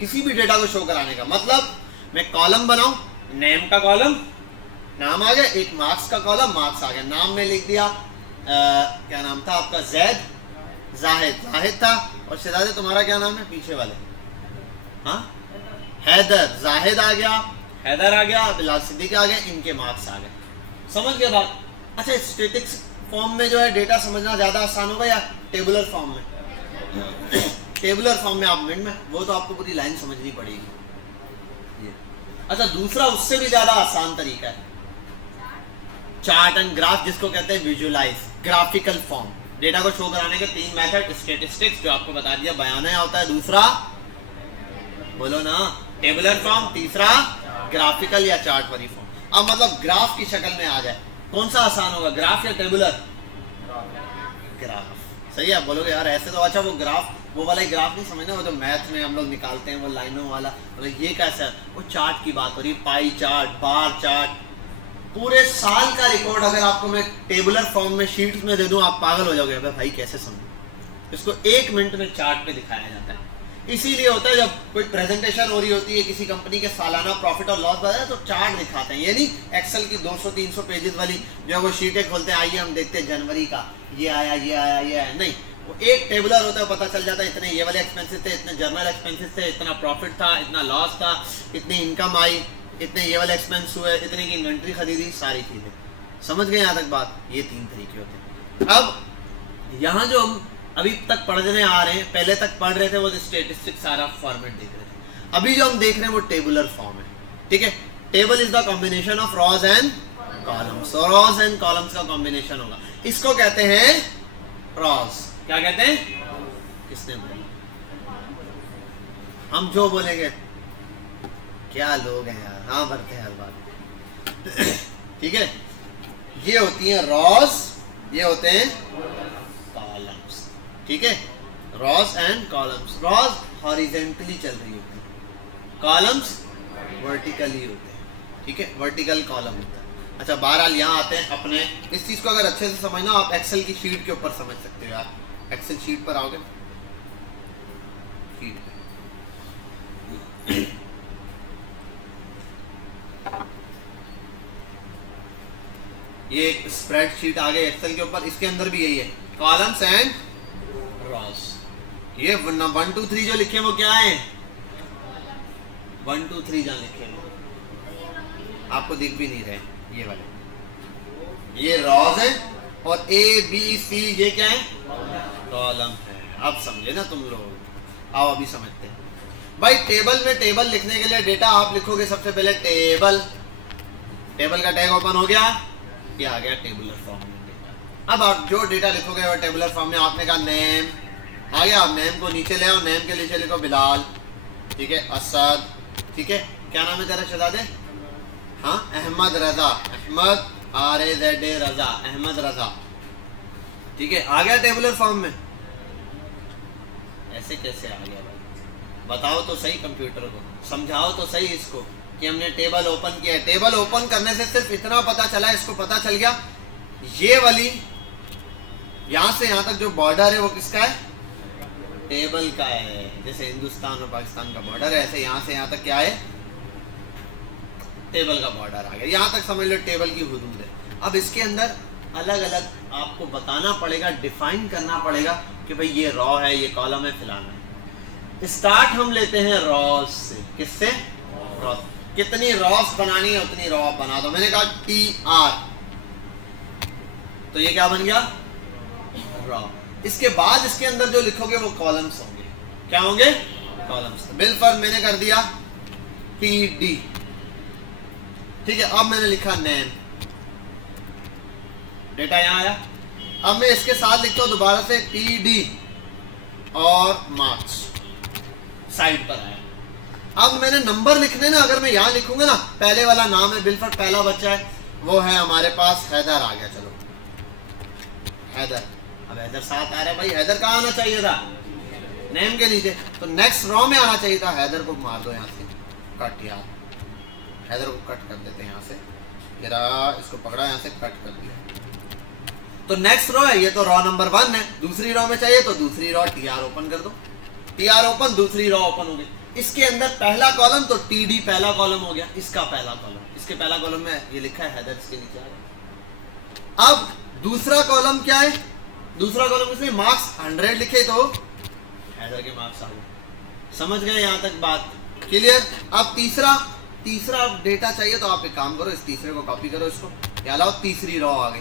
किसी भी डेटा को शो कराने का। मतलब मैं कॉलम बनाऊं, नेम का कॉलम, नाम आ गया, एक मार्क्स का कॉलम, मार्क्स आ गया, नाम में लिख दिया, क्या नाम था आपका, जैद, जाहिद, जाहिद था, और शहजादे तुम्हारा क्या नाम है पीछे वाले, हाँ हैदर, जाहिद आ गया, हैदर आ गया, बिलाल सिद्दीकी आ गए, इनके मार्क्स आ गए। समझ गए बात? अच्छा, स्टैटिक्स फॉर्म में जो है डेटा समझना ज्यादा आसान होगा या टेबुलर फॉर्म में? टेबुलर फॉर्म में आप मिनट में, वो तो आपको पूरी लाइन समझनी पड़ेगी। अच्छा, दूसरा उससे भी ज्यादा आसान तरीका है चार्ट एंड ग्राफ, जिसको कहते हैं विजुअलाइज, ग्राफिकल फॉर्म। डेटा को शो कराने के 3 मेथड, स्टैटिस्टिक्स जो आपको बता दिया, बयाना होता है, दूसरा बोलो ना टेबुलर फॉर्म, तीसरा ग्राफिकल या चार्ट वाली फॉर्म। अब मतलब ग्राफ की शक्ल में आ जाए, कौन सा आसान होगा, ग्राफ या टेबुलर? ग्राफ। सही है, बोलोगे यार ऐसे तो अच्छा वो ग्राफ, वो वाला ही ग्राफ नहीं समझना, वो जो मैथ में हम लोग निकालते हैं वो लाइनों वाला, मतलब ये कैसा है? वो चार्ट की बात हो रही है, पाई चार्ट, बार चार्ट। पूरे साल का रिकॉर्ड अगर आपको मैं टेबुलर फॉर्म में शीट्स में दे दूं, आप पागल हो जाओगे, अबे भाई कैसे समझूं? इसको 1 मिनट में चार्ट पे दिखाया जाता है। इसीलिए होता है जब कोई प्रेजेंटेशन हो रही होती है किसी कंपनी के सालाना प्रॉफिट और लॉस बताया तो चार्ट दिखाते हैं, ये नहीं एक्सेल की 200-300 पेजेस वाली जो है वो शीटें खोलते हैं, आइए हम देखते हैं जनवरी का ये आया ये आया ये आया, नहीं, वो एक टेबुलर होता है, पता चल जाता है इतने ये वाले एक्सपेंसेस थे, इतने जर्नल एक्सपेंसेस थे, इतना प्रॉफिट था, इतना लॉस था, इतनी इनकम आई, इतने ये वाले एक्सपेंस हुए, इतने की इन्वेंट्री खरीदी, सारी चीजें। समझ गए यहाँ तक बात? ये 3 तरीके होते हैं। अब यहाँ जो हम अभी तक पढ़ने आ रहे हैं, पहले तक पढ़ रहे थे वो स्टैटिस्टिक्स सारा फॉर्मेट देख रहे थे, अभी जो हम देख रहे हैं वो टेबुलर फॉर्म है। ठीक है, table is the combination of rows and columns, rows and columns का कॉम्बिनेशन होगा, इसको कहते हैं रॉज। क्या कहते हैं? किसने बोला? हम जो बोलेंगे, क्या लोग हैं यार, हाँ भरते हैं हर बात। ठीक है, ये होती है रॉज, ये होते हैं कॉलम्स। ठीक है, rows and columns. Rows horizontally चल रही होती है, कॉलम्स वर्टिकली होते हैं। ठीक है, वर्टिकल कॉलम होता है। अच्छा, बहरहाल यहाँ आते हैं अपने, इस चीज को अगर अच्छे से समझना आप एक्सेल की शीट के ऊपर समझ सकते हो यार। एक्सेल शीट पर आओगे, शीट ये एक स्प्रेडशीट आ गई एक्सेल के ऊपर, इसके अंदर भी यही है, कॉलम्स एंड रॉज। ये 1 2 3 जो लिखे हैं वो क्या है? 1 2 3 जहां लिखे हैं आपको दिख भी नहीं रहे, ये वाले, ये रॉज है, और A B C ये क्या है? कॉलम है। अब समझे ना तुम लोग? आओ अभी समझते हैं भाई। टेबल में टेबल लिखने के लिए डेटा आप लिखोगे सबसे पहले टेबल, टेबल का टैग ओपन हो गया, ये आ गया टेबुलर फॉर्म में डेटा। अब आप जो डेटा लिखोगे वो टेबुलर फॉर्म में, आपने कहा नेम आ गया, आप नेम को नीचे ले आओ, नेम के नीचे लिखो बिलाल, ठीक है, असद, ठीक है, क्या नाम है तेरा शहजादे? हाँ, अहमद रजा, अहमद RAZA रजा, अहमद रजा, ठीक है, आ गया टेबुलर फॉर्म में। ऐसे कैसे आ गया भाई? बताओ तो सही, कंप्यूटर को समझाओ तो सही इसको कि हमने टेबल ओपन किया है। टेबल ओपन करने से सिर्फ इतना पता चला, इसको पता चल गया ये वाली यहां से यहां तक जो बॉर्डर है वो किसका है? टेबल का है। जैसे हिंदुस्तान और पाकिस्तान का बॉर्डर है, ऐसे यहां से यहां तक क्या है? टेबल का बॉर्डर आ गया। यहां तक समझ लो टेबल की हुदूद है। अब इसके अंदर अलग अलग आपको बताना पड़ेगा, डिफाइन करना पड़ेगा कि भाई ये रॉ है, ये कॉलम है, फलाना है। स्टार्ट हम लेते हैं रॉज से। किससे? रॉ। कितनी रॉस बनानी है उतनी रॉ बना दो। मैंने कहा TR, तो ये क्या बन गया? रॉ। इसके बाद इसके अंदर जो लिखोगे वो कॉलम्स होंगे। क्या होंगे? कॉलम्स। बिलफर्ज मैंने कर दिया PD, ठीक है। अब मैंने लिखा नेम, डेटा यहां आया। अब मैं इसके साथ लिखता हूं दोबारा से PD और मार्क्स, साइड पर आया। अब मैंने नंबर लिखने ना, अगर मैं यहां लिखूंगा ना, पहले वाला नाम है बिलफर्ज, पहला बच्चा है, वो है हमारे पास हैदर आ गया। चलो हैदर, अब हैदर साथ आ रहा है भाई। हैदर कहाँ आना चाहिए था? नेम के नीचे। तो नेक्स्ट रॉ में आना चाहिए था। हैदर को मार दो यहां से, कट। यार हैदर को कट कर देते हैं यहां से, जरा इसको पकड़ा, यहां से कट कर दिया। तो नेक्स्ट रॉ है, ये तो रॉ नंबर 1 है। दूसरी रॉ में चाहिए तो दूसरी रॉ TR ओपन कर दो, TR ओपन, दूसरी रॉ ओपन हो गई। इसके अंदर पहला कॉलम तो TD पहला कॉलम हो गया, इसका पहला कॉलम, इसके पहला कॉलम में ये लिखा है हैदर, इसके नीचे आ गया। अब दूसरा कॉलम क्या है? दूसरा कॉलम इसमें मार्क्स 100 लिखे तो हैदर के मार्क्स आ गए। समझ गए यहां तक बात? क्लियर? अब तीसरा तीसरा डेटा चाहिए तो आप एक काम करो, इस तीसरे को कॉपी करो, इसको क्या लाओ, तीसरी रॉ आ गई,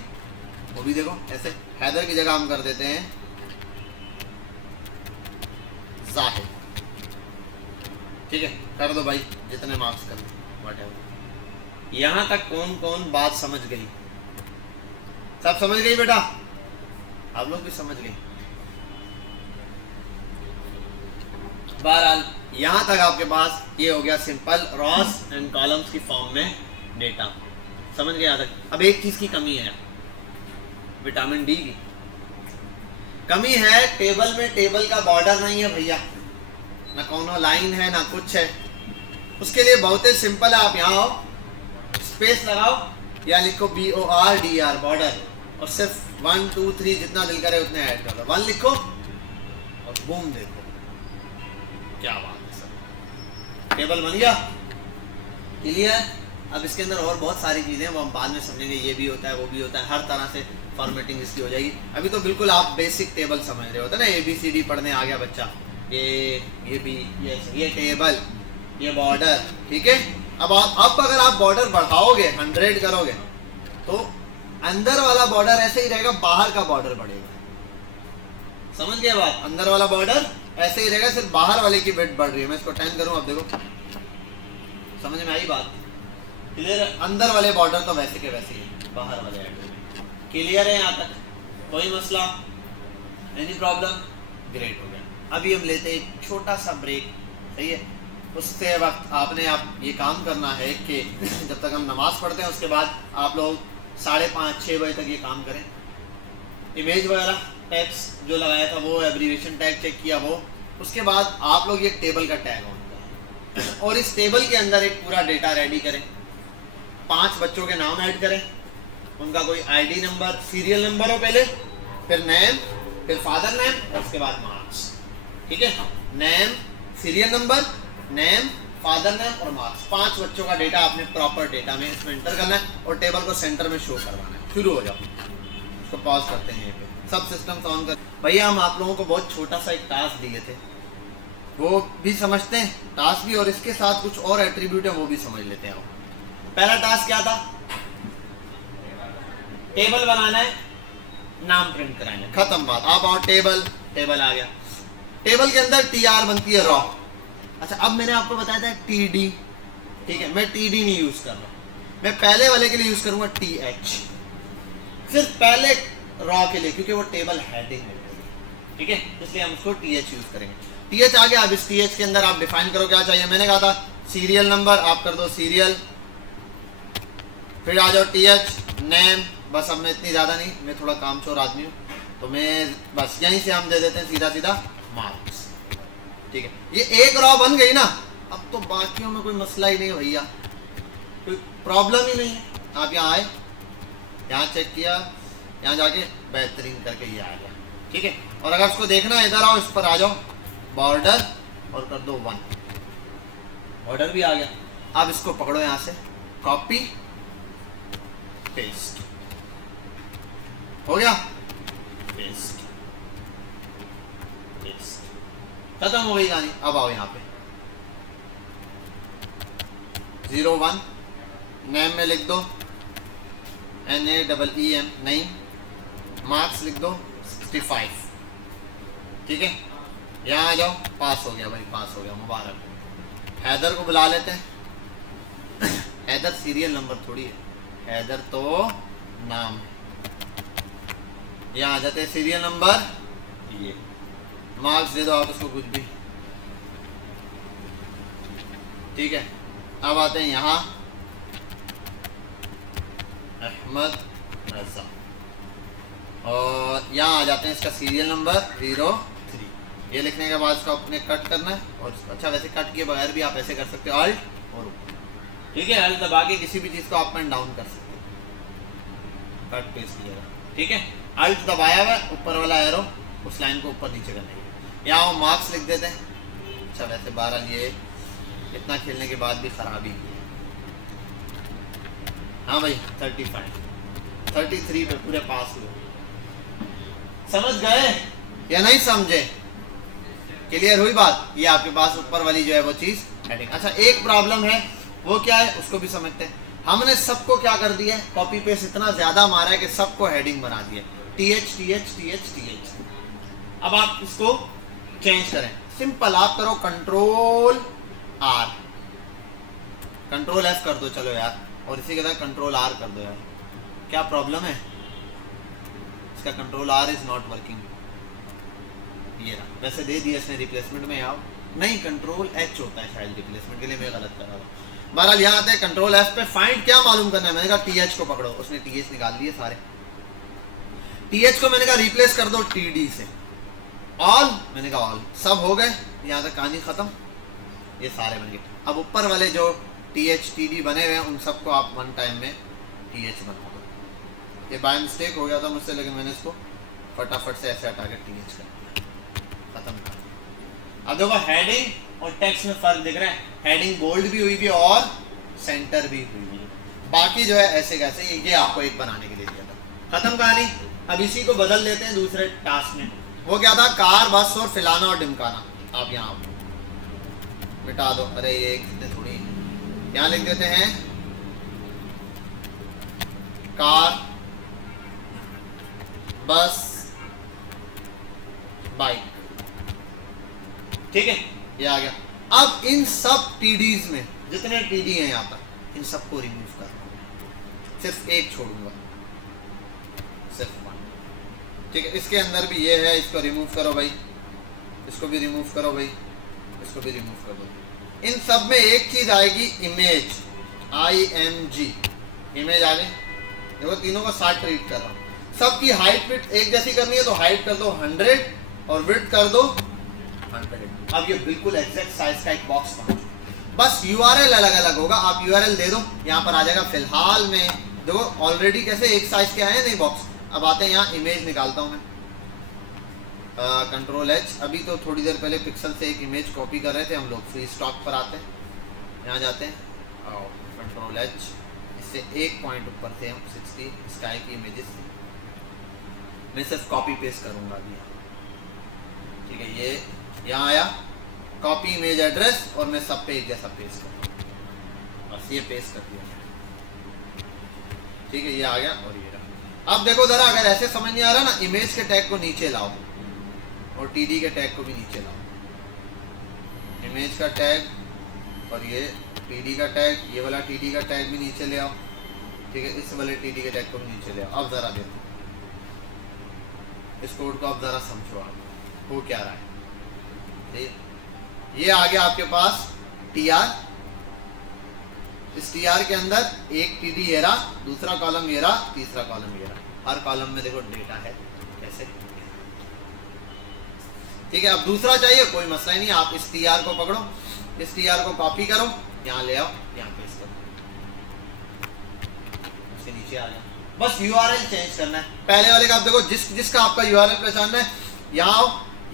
वो भी देखो ऐसे हैदर की जगह हम कर देते हैं जाहिद। ठीक है, कर दो भाई, जितने मार्क्स कर दो व्हाटएवर। यहां तक कौन कौन बात समझ गई? सब समझ गई बेटा? आप लोग भी समझ गए? बहरहाल यहां तक आपके पास ये हो गया सिंपल रॉस एंड कॉलम्स की फॉर्म में डेटा, समझ गए? यहाँ तक। अब एक चीज की कमी है, विटामिन डी की कमी है। टेबल में टेबल का बॉर्डर नहीं है भैया, ना कोनो लाइन है ना कुछ है। उसके लिए बहुत ही सिंपल है, आप यहाँ आओ, स्पेस लगाओ या लिखो BORDR बॉर्डर, और सिर्फ 1 2 3 जितना दिल करे उतने ऐड कर दो, 1 लिखो और बूम देखो क्या बात है सर, टेबल बन गया। क्लियर? अब इसके अंदर और बहुत सारी चीजें वो हम बाद में समझेंगे, ये भी होता है वो भी होता है, हर तरह से फॉर्मेटिंग इसकी हो जाएगी। अभी तो बिल्कुल आप बेसिक टेबल समझ रहे होते ना, ABCD पढ़ने आ गया बच्चा, ये भी, ये टेबल, ये बॉर्डर। ठीक है, अब अगर आप बॉर्डर बढ़ाओगे, 100 करोगे, तो अंदर वाला बॉर्डर ऐसे ही रहेगा, बाहर का बॉर्डर बढ़ेगा। समझ गए बात? अंदर वाला बॉर्डर ऐसे ही रहेगा, सिर्फ बाहर वाले की वेट बढ़ रही है। मैं इसको 10 करूं, अब देखो समझ में आई बात? क्लियर? अंदर वाले बॉर्डर तो वैसे के वैसे ही, बाहर वाले ऐड। क्लियर है यहाँ तक? कोई मसला? Any problem? ग्रेट, हो गया। अभी हम लेते हैं एक छोटा सा ब्रेक, सही है? उससे वक्त आपने ये काम करना है कि जब तक हम नमाज पढ़ते हैं उसके बाद आप लोग 5:30 6 बजे तक ये काम करें। इमेज वगैरह टैग्स जो लगाया था वो, एब्रीविएशन टैग चेक किया वो, उसके बाद आप लोग ये टेबल का टैग ऑन करें और इस टेबल के अंदर एक पूरा डेटा रेडी करें। 5 बच्चों के नाम ऐड करें, उनका कोई ID नंबर, सीरियल नंबर हो पहले, फिर नेम, फिर फादर नेम और उसके बाद मार्क्स। ठीक है, name, serial number, name, father name और मार्क्स। 5 बच्चों का डेटा आपने प्रॉपर डेटा में इसमें एंटर करना है और टेबल को सेंटर में शो करवाना है। शुरू हो जाओ, इसको पॉज करते हैं, यहाँ पे सब सिस्टम ऑन कर। भैया हम आप लोगों को बहुत छोटा सा एक टास्क दिए थे, वो भी समझते हैं टास्क भी, और इसके साथ कुछ और एट्रीब्यूट है वो भी समझ लेते हैं। पहला टास्क क्या था? टेबल बनाना है, नाम प्रिंट कराना है, खत्म बात। आप आओ, टेबल आ गया। टेबल के अंदर TR बनती है रॉ। अच्छा, अब मैंने आपको बताया था TD, ठीक है, मैं TD नहीं यूज कर रहा, मैं पहले वाले के लिए यूज करूंगा TH, सिर्फ पहले रॉ के लिए, क्योंकि वो टेबल हेडिंग है। ठीक है, इसलिए हम उसको TH यूज करेंगे। TH आ गया। अब इस TH के अंदर आप डिफाइन करो क्या चाहिए। मैंने कहा था सीरियल नंबर, आप कर दो सीरियल, फिर आ जाओ TH, नेम। बस अब मैं इतनी ज़्यादा नहीं, मैं थोड़ा कामचोर आदमी हूँ, तो मैं बस यहीं से हम दे देते हैं सीधा सीधा मार्क्स। ठीक है, ये एक रॉ बन गई ना, अब तो बाकियों में कोई मसला ही नहीं है भैया, कोई प्रॉब्लम ही नहीं है। आप यहाँ आए, यहाँ चेक किया, यहाँ जाके बेहतरीन करके ये आ गया। ठीक है, और अगर उसको देखना है इधर आओ, इस पर आ जाओ, बॉर्डर और कर दो 1, बॉर्डर भी आ गया। अब इसको पकड़ो, यहाँ से कॉपी पेस्ट, हो गया, पेस्ट, खत्म हो गई कहानी। अब आओ यहाँ पे 01, नेम में लिख दो NAEEM, नहीं, मार्क्स लिख दो 65। ठीक है, यहाँ आ जाओ, पास हो गया भाई, पास हो गया, मुबारक। हैदर को बुला लेते हैं। हैदर सीरियल नंबर थोड़ी है, हैदर तो नाम। यहाँ आ जाते हैं सीरियल नंबर, ये मार्क्स दे दो आप उसको कुछ भी। ठीक है, अब आते हैं यहाँ अहमद रजा, और यहाँ आ जाते हैं इसका सीरियल नंबर 03। ये लिखने के बाद इसका अपने कट करना है, और अच्छा वैसे कट किए बगैर भी आप ऐसे कर सकते हो, अल्ट और ऊपर। ठीक है, अल्ट दबा के किसी भी चीज़ को अप एंड डाउन कर सकते हो, कट पेस्ट कीजिएगा। ठीक है, अल्ट दबाया हुआ, ऊपर वाला एरो उस लाइन को ऊपर नीचे करने के लिए। यहाँ वो मार्क्स लिख देते हैं। अच्छा वैसे 12 ये इतना खेलने के बाद भी खराबी की है। हाँ भाई 35, 33 पे पूरे पास हुए। समझ गए या नहीं समझे? क्लियर हुई बात? ये आपके पास ऊपर वाली जो है वो चीज़ हेडिंग। अच्छा एक प्रॉब्लम है, वो क्या है उसको भी समझते हैं। हमने सबको क्या कर दिया है, कॉपी पेस्ट इतना ज्यादा मारा है कि सबको हेडिंग बना दिया, TH TH TH TH। अब आप इसको चेंज करें, सिंपल आप करो कंट्रोल R, कंट्रोल F कर दो, चलो यार, और इसी के साथ कंट्रोल R कर दो यार। क्या प्रॉब्लम है इसका, control R is not working. ये रहा, वैसे दे दिया इसने रिप्लेसमेंट में, आओ नहीं कंट्रोल H होता है शायद रिप्लेसमेंट के लिए, मैं गलत कर रहा हूँ। बहरहाल यहाँ आते हैं कंट्रोल F पे, फाइंड क्या मालूम करना है, मैंने कहा TH को पकड़ो, उसने TH निकाल दिए सारे। TH को मैंने कहा रिप्लेस कर दो TD से, ऑल, मैंने कहा ऑल, सब हो गए, यहाँ तक कहानी खत्म, ये सारे बन गए। अब ऊपर वाले जो TH TD बने हुए हैं उन सबको आप वन टाइम में TH बना दो। ये बाय मिस्टेक हो गया था मुझसे, लेकिन मैंने इसको फटाफट से ऐसे हटा के TH कर खत्म कर। अब देखो हेडिंग और टेक्स्ट में फर्क दिख रहा है, हेडिंग बोल्ड भी हुई भी और सेंटर भी हुई है, बाकी जो है ऐसे कैसे, ये आपको एक बनाने के लिए दिया था, खत्म कहानी। अब इसी को बदल लेते हैं दूसरे टास्क में। वो क्या था, कार बस और फिलाना और डिमकाना। आप यहाँ मिटा दो, अरे ये कितने थोड़ी, यहाँ लिख देते हैं कार बस बाइक, ठीक है, ये आ गया। अब इन सब TDs में जितने TD हैं यहाँ पर, इन सबको रिमूव कर, सिर्फ एक छोड़ूंगा, सिर्फ वन, ठीक है। इसके अंदर भी ये है, इसको रिमूव करो भाई, इसको भी रिमूव करो भाई, इसको भी रिमूव कर दो। इन सब में एक चीज आएगी, इमेज, IMG, इमेज आ गई। देखो तीनों को साथ ट्रीट कर रहा हूँ, सबकी हाइट विड्थ एक जैसी करनी है तो हाइट कर दो 100 और विड्थ कर दो 100। अब ये बिल्कुल एग्जैक्ट साइज का एक बॉक्स बना, बस URL अलग अलग होगा, आप URL दे दो, यहाँ पर आ जाएगा फिलहाल में। देखो ऑलरेडी कैसे एक साइज के आए हैं नहीं बॉक्स। अब आते हैं यहाँ, इमेज निकालता हूँ मैं, कंट्रोल H। अभी तो थोड़ी देर पहले पिक्सल से एक इमेज कॉपी कर रहे थे हम लोग, फ्री स्टॉक पर आते हैं, यहाँ जाते हैं, कंट्रोल H, इससे एक पॉइंट ऊपर थे हम 60 स्काई की इमेजेस से, मैं सिर्फ कॉपी पेस्ट करूंगा अभी, ठीक है। ये यहाँ आया, कॉपी इमेज एड्रेस, और मैं सब पे एक जैसा पेस्ट करूँगा, बस ये पेस्ट कर दिया, ठीक है, ये आ गया। और ये रहा। अब देखो जरा, अगर ऐसे समझ नहीं आ रहा ना, इमेज के टैग को नीचे लाओ और TD के टैग को भी नीचे लाओ, इमेज का टैग और ये TD का टैग, ये वाला TD का टैग भी नीचे ले आओ, ठीक है, इस वाले TD के टैग को भी नीचे ले आओ। अब जरा देखो इस कोड को, अब जरा समझो आप हो क्या रहा है। ये आ गया आपके पास TR, इस TR के अंदर एक TD ये रहा, दूसरा कॉलम ये रहा, तीसरा कॉलम ये रहा, हर कॉलम में देखो डेटा है कैसे, ठीक है। अब दूसरा चाहिए, कोई मसला ही नहीं, आप इस TR को पकड़ो, इस TR को कॉपी करो, यहाँ ले आओ, यहाँ पेस्ट करो, उसके नीचे आ जाओ, बस URL चेंज करना है। पहले वाले का आप देखो, जिसका आपका URL पहचानना है, यहाँ आओ,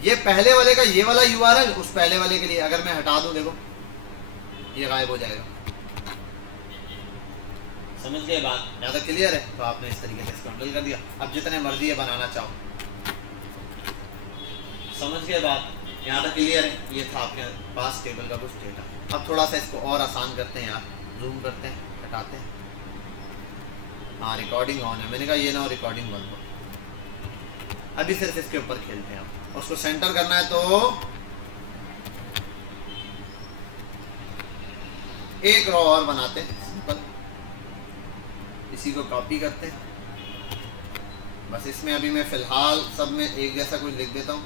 ये पहले वाले का ये वाला URL उस पहले वाले के लिए अगर मैं हटा दूं, देखो ये गायब हो जाएगा, समझ गए बात, यहाँ तक क्लियर है। तो आपने इस तरीके से इसको हैंडल कर दिया। अब जितने मर्जी ये बनाना चाहो, समझ गए बात, यहाँ तक क्लियर है। ये था आपके पास टेबल का कुछ डेटा। अब थोड़ा सा इसको और आसान करते हैं यार, जूम करते हैं, हटाते हैं, हाँ रिकॉर्डिंग ऑन है, मैंने कहा ये ना रिकॉर्डिंग बंद हो। अभी सिर्फ इसके ऊपर खेलते हैं, आप उसको सेंटर करना है तो एक रो और बनाते हैं सिंपल, इसी को कॉपी करते हैं, बस इसमें अभी मैं फिलहाल सब में एक जैसा कुछ लिख देता हूँ।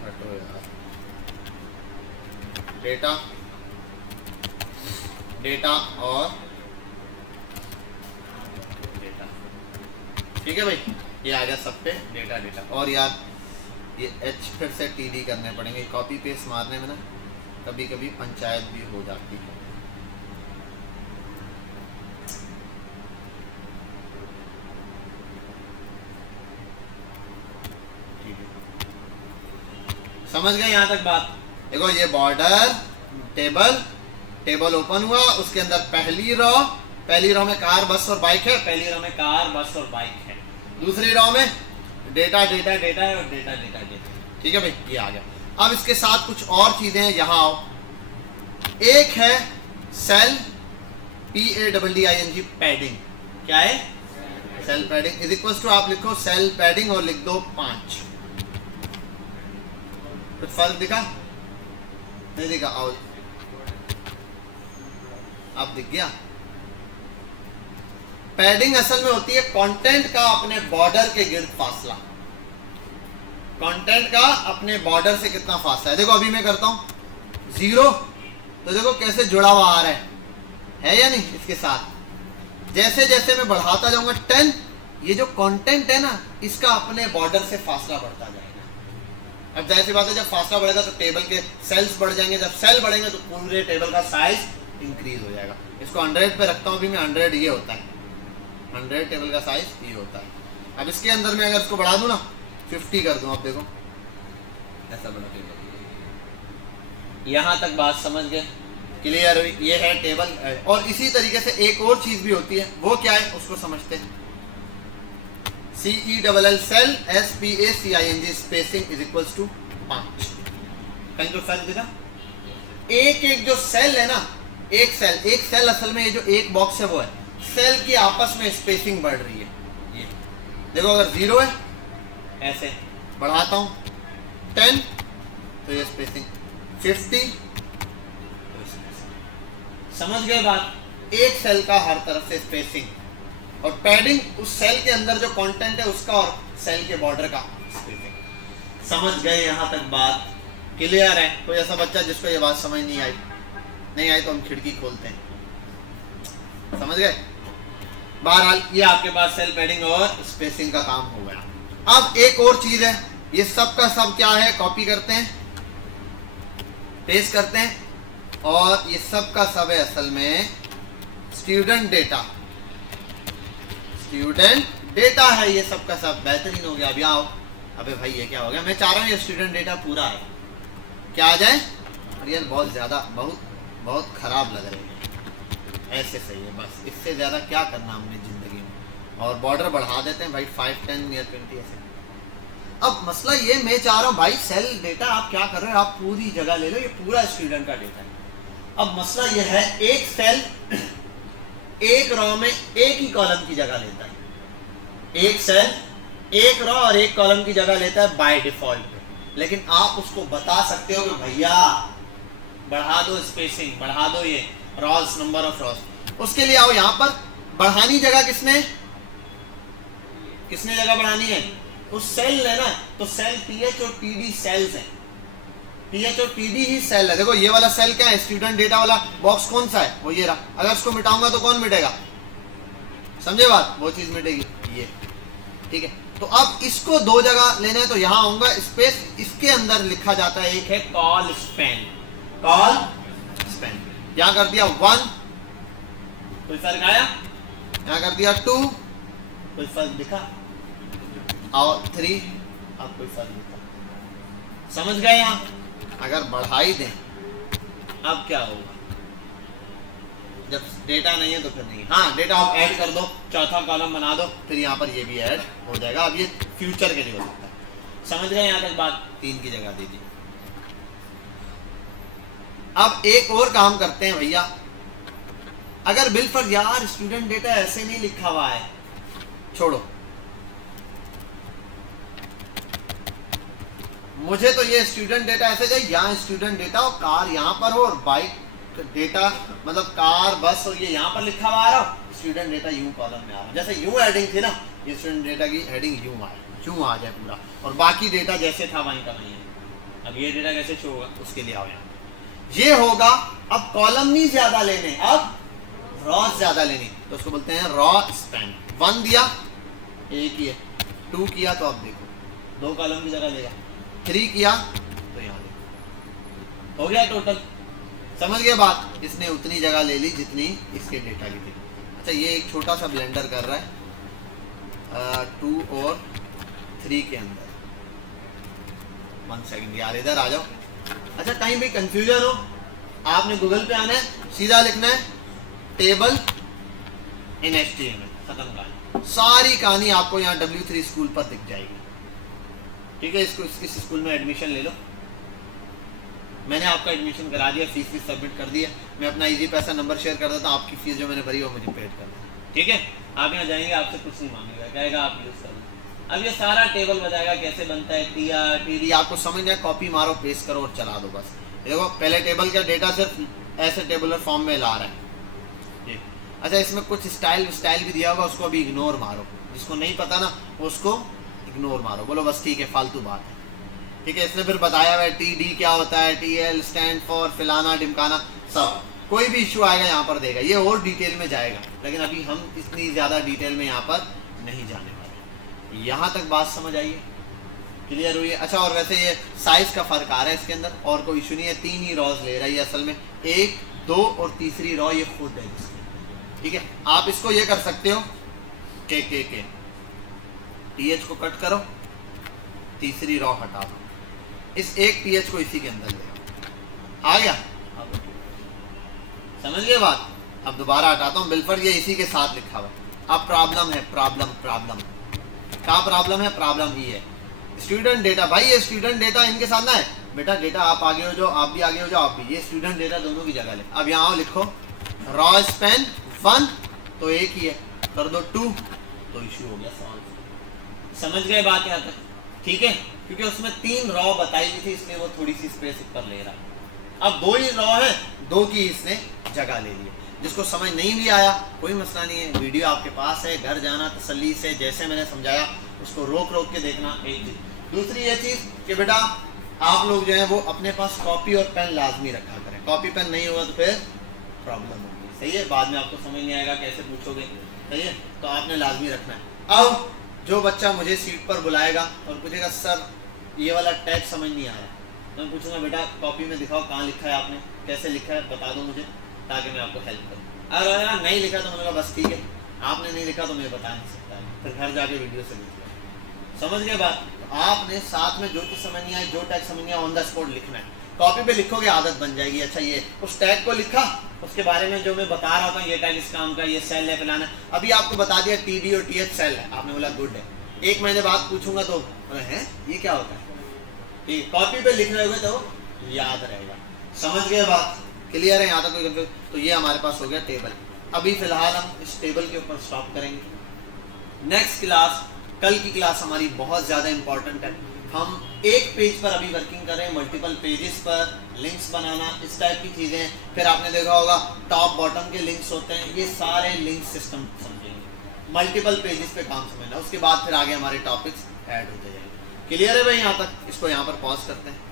हटो यार, डेटा डेटा और डेटा, ठीक है भाई, ये आ गया सब पे डेटा डेटा। और यार ये H फिर से TD करने पड़ेंगे, कॉपी पेस्ट मारने में ना कभी कभी पंचायत भी हो जाती है। समझ गए यहाँ तक बात? देखो ये बॉर्डर टेबल ओपन हुआ, उसके अंदर पहली रो में कार बस और बाइक है, पहली रो में कार बस और बाइक है, दूसरी रो में डेटा डेटा डेटा है और डेटा डेटा डेटा, ठीक है भाई, ये आ गया। अब इसके साथ कुछ और चीजें हैं, यहाँ आओ, एक है सेल PADDING पैडिंग, क्या है cell padding is equal to आप लिखो सेल पैडिंग और लिख दो 5। कुछ फर्क दिखा नहीं दिखा? आओ आप दिख गया। पैडिंग असल में होती है कंटेंट का अपने बॉर्डर के गिर्द फासला, कंटेंट का अपने बॉर्डर से कितना फासला है। देखो अभी मैं करता हूं 0 तो देखो कैसे जुड़ा हुआ आ रहा है या नहीं इसके साथ। जैसे जैसे मैं बढ़ाता जाऊंगा 10, ये जो कंटेंट है ना इसका अपने बॉर्डर से फासला बढ़ता जाएगा। अब जाहिर सी बात है जब फासला बढ़ेगा तो टेबल के सेल्स बढ़ जाएंगे, जब सेल बढ़ेंगे तो पूरे टेबल का साइज इंक्रीज हो जाएगा। इसको 100 पे रखता हूं अभी मैं, 100 ये होता है, 100 टेबल का साइज ये होता है। अब इसके अंदर में अगर इसको बढ़ा दूं ना 50 कर दूं, आप देखो ऐसा बड़ा टेबल। यहां तक बात समझ गए? क्लियर हुई? ये है टेबल। और इसी तरीके से एक और चीज भी होती है, वो क्या है उसको समझते हैं। CELL cell SPACING spacing is equal to 5। कहीं तो फर्क दिखा? एक एक जो सेल है ना, एक सेल असल में ये जो एक बॉक्स है वो है सेल की आपस में स्पेसिंग बढ़ रही है। ये देखो अगर 0 है ऐसे बढ़ाता हूं 10 तो ये स्पेसिंग 50, समझ गए बात? एक सेल का हर तरफ से स्पेसिंग, और पैडिंग उस सेल के अंदर जो कंटेंट है उसका और सेल के बॉर्डर का स्पेसिंग। समझ गए यहां तक बात? क्लियर है? कोई ऐसा बच्चा जिसको ये बात समझ नहीं आई तो हम खिड़की खोलते हैं। समझ गए? बहरहाल ये आपके पास सेल पैडिंग और स्पेसिंग का काम हो गया। अब एक और चीज है, ये सब का सब क्या है, कॉपी करते हैं, पेस्ट करते हैं, और ये सब का सब है असल में स्टूडेंट डेटा। स्टूडेंट डेटा है ये सब का सब। बेहतरीन हो गया। अभी आओ, अबे भाई ये क्या हो गया? मैं चाह रहा हूँ ये स्टूडेंट डेटा पूरा है, क्या आ जाए? और यार बहुत ज्यादा बहुत खराब लग रहे हैं, ऐसे सही है बस। इससे ज्यादा क्या करना हमने जिंदगी में। और बॉर्डर बढ़ा देते हैं भाई 5, 10 या 20 ऐसे। अब मसला ये मैं चाह रहा हूँ भाई सेल डेटा आप क्या कर रहे हो, आप पूरी जगह ले लो, ये पूरा स्टूडेंट का डेटा है। अब मसला ये है एक सेल एक रो में एक ही कॉलम की जगह लेता है। एक सेल एक रो और एक कॉलम की जगह लेता है बाय डिफॉल्ट, लेकिन आप उसको बता सकते हो कि भैया बढ़ा दो स्पेसिंग, बढ़ा दो ये रॉस, नंबर ऑफ रॉस। उसके लिए आओ यहां पर बढ़ानी जगह किसने जगह बढ़ानी है? उस सेल है ना, तो सेल PH और PD सेल्स हैं। PH और PD ही सेल है। देखो ये वाला सेल क्या है, स्टूडेंट डेटा वाला बॉक्स कौन सा है, वो ये रहा। अगर इसको मिटाऊंगा तो कौन मिटेगा? समझे बात? वो चीज मिटेगी ये, ठीक है। तो अब इसको दो जगह लेना है तो यहां आऊंगा स्पेस, इसके अंदर लिखा जाता है एक है कॉल स्पैन। यहां कर दिया 1, कोई फर्क आया? यहां कर दिया 2, कोई फर्क दिखा? और 3, अब कोई फर्क दिखा? समझ गए? यहां अगर बढ़ाई दें अब क्या होगा? जब डेटा नहीं है तो फिर नहीं। हाँ डेटा आप ऐड कर दो, चौथा कॉलम बना दो, फिर यहाँ पर ये भी ऐड हो जाएगा। अब ये फ्यूचर के लिए हो सकता है। समझ गए यहाँ तक बात? 3 की जगह दीजिए। अब एक और काम करते हैं भैया, अगर बिलफर्ज यार स्टूडेंट डेटा ऐसे नहीं लिखा हुआ है, छोड़ो, मुझे तो ये स्टूडेंट डेटा ऐसे चाहिए, यहाँ स्टूडेंट डेटा और कार यहाँ पर हो और बाइक डेटा मतलब कार बस और ये यहाँ पर लिखा हुआ आ रहा हो, स्टूडेंट डेटा यूं कॉलम में आ रहा। जैसे यूं हेडिंग थी ना, ये स्टूडेंट डेटा की हेडिंग यूं आ जाए पूरा, और बाकी डेटा जैसे था वहीं का वहीं है। अब ये डेटा कैसे शो होगा, उसके लिए आओ यहाँ ये होगा। अब कॉलम नहीं ज्यादा लेने, अब रॉ ज्यादा लेनी, तो उसको बोलते हैं रॉ स्पैन। 1 दिया, एक ही है, 2 किया तो अब देखो 2 कॉलम की जगह लेगा, 3 किया तो यहाँ देखो हो गया टोटल। समझ गए बात? इसने उतनी जगह ले ली जितनी इसके डेटा की थी। अच्छा ये एक छोटा सा ब्लेंडर कर रहा है 2 और 3 के अंदर। 1 सेकंड यार, इधर आ जाओ। अच्छा कहीं भी कंफ्यूजन हो, आपने गूगल पे आना है, सीधा लिखना है टेबल इन HTML, खत्म कहानी। सारी कहानी आपको यहाँ W3 स्कूल पर दिख जाएगी। ठीक है, इसको इस स्कूल में एडमिशन ले लो, मैंने आपका एडमिशन करा दिया, फीस भी सबमिट कर दी है, मैं अपना इजी पैसा नंबर शेयर कर देता हूँ, आपकी फीस जो मैंने भरी वो मुझे पेड कर दें, ठीक है। आप यहाँ जाएंगे, आपसे कुछ नहीं मांगेगा, कहेगा आप यूज़ कर लो। अब ये सारा टेबल बताएगा कैसे बनता है, टी आर टी डी, आपको समझ नहीं, कॉपी मारो, पेस्ट करो और चला दो बस। देखो पहले टेबल का डेटा सिर्फ ऐसे टेबुलर फॉर्म में ला रहा है। अच्छा, इसमें कुछ स्टाइल भी दिया होगा, उसको अभी इग्नोर मारो, जिसको नहीं पता ना उसको इग्नोर मारो, बोलो बस ठीक है, फालतू बात है, ठीक है। इसने फिर बताया हुआ है टी डी क्या होता है, टी एल स्टैंड फॉर फिलाना ढिमकाना, सब। कोई भी इशू आएगा यहाँ पर देगा, ये और डिटेल में जाएगा, लेकिन अभी हम इतनी ज़्यादा डिटेल में यहाँ पर नहीं जाने वाले। यहाँ तक बात समझ आइए, क्लियर हुई है। अच्छा, और वैसे ये साइज का फर्क आ रहा है इसके अंदर, और कोई इशू नहीं है, 3 ही रॉज ले रही है असल में, 1, 2 और तीसरी रॉ ये खुद है इसकी, ठीक है। आप इसको ये कर सकते हो के टीएच को कट करो, तीसरी रॉ हटा दो, इस एक टीएच को इसी के अंदर ले आ गया, समझ गए बात। अब दोबारा हटाता हूँ, बिलफर ये इसी के साथ लिखा हुआ। अब प्रॉब्लम है, प्रॉब्लम क्या प्रॉब्लम है, प्रॉब्लम ही है स्टूडेंट डेटा। भाई ये स्टूडेंट डेटा इनके साथ ना है बेटा, डेटा आप आगे हो जाओ, आप भी आगे हो जाओ, आप भी, ये स्टूडेंट डेटा दोनों की जगह ले। अब यहाँ लिखो रॉ स्पेन 1 तो एक ही है, कर दो 2 तो इशू हो गया सॉल्व। समझ गए बात यहाँ तक, ठीक है। क्योंकि उसमें 3 रॉ बताई गई थी, इसलिए वो थोड़ी सी स्पेस ऊपर ले रहा है। अब 2 ही रॉ है, 2 की इसने जगह ले ली। जिसको समझ नहीं भी आया कोई मसला नहीं है, वीडियो आपके पास है, घर जाना तसल्ली से जैसे मैंने समझाया उसको रोक के देखना, एक चीज। दूसरी ये चीज़ कि बेटा आप लोग जो है वो अपने पास कॉपी और पेन लाजमी रखा करें, कॉपी पेन नहीं होगा तो फिर प्रॉब्लम होगी, सही है। बाद में आपको समझ नहीं आएगा कैसे पूछोगे, सही है, तो आपने लाजमी रखना है। अब जो बच्चा मुझे सीट पर बुलाएगा और पूछेगा सर ये वाला टैग समझ नहीं आ रहा, तो मैं पूछूंगा बेटा कॉपी में दिखाओ कहाँ लिखा है आपने, कैसे लिखा है बता दो मुझे, ताकि मैं आपको हेल्प करूँ। अगर नहीं लिखा तो मैंने कहा बस ठीक है, आपने नहीं लिखा तो मैं बता नहीं सकता, फिर घर जाके वीडियो से लिख लिया। समझ गए बात। तो आपने साथ में जो चीज़ समझ नहीं आई, जो टैग समझ नहीं आया, ऑन द स्पॉट लिखना है। कॉपी पे लिखोगे आदत बन जाएगी। अच्छा ये उस टैग को लिखा, उसके बारे में जो मैं बता रहा था, ये टैग इस काम का, ये सेल है फलाना, अभी आपको बता दिया टीडी और टीएच सेल है, आपने बोला गुड है। 1 महीने बाद पूछूंगा तो है ये क्या होता है, ठीक। कॉपी पे लिख रहे होगे तो याद रहेगा। समझ गए बात, क्लियर है यहाँ तक कोई कंफ्यूज? तो ये हमारे पास हो गया टेबल। अभी फिलहाल हम इस टेबल के ऊपर स्टॉप करेंगे। नेक्स्ट क्लास, कल की क्लास हमारी बहुत ज़्यादा इंपॉर्टेंट है। हम एक पेज पर अभी वर्किंग कर रहे हैं, मल्टीपल पेजेस पर लिंक्स बनाना, इस टाइप की चीज़ें। फिर आपने देखा होगा टॉप बॉटम के लिंक्स होते हैं, ये सारे लिंक सिस्टम समझेंगे, मल्टीपल पेजेस पे काम समझना। उसके बाद फिर आगे हमारे टॉपिक्स ऐड होते जाएंगे। क्लियर है भाई यहाँ तक? इसको यहाँ पर पॉज करते हैं।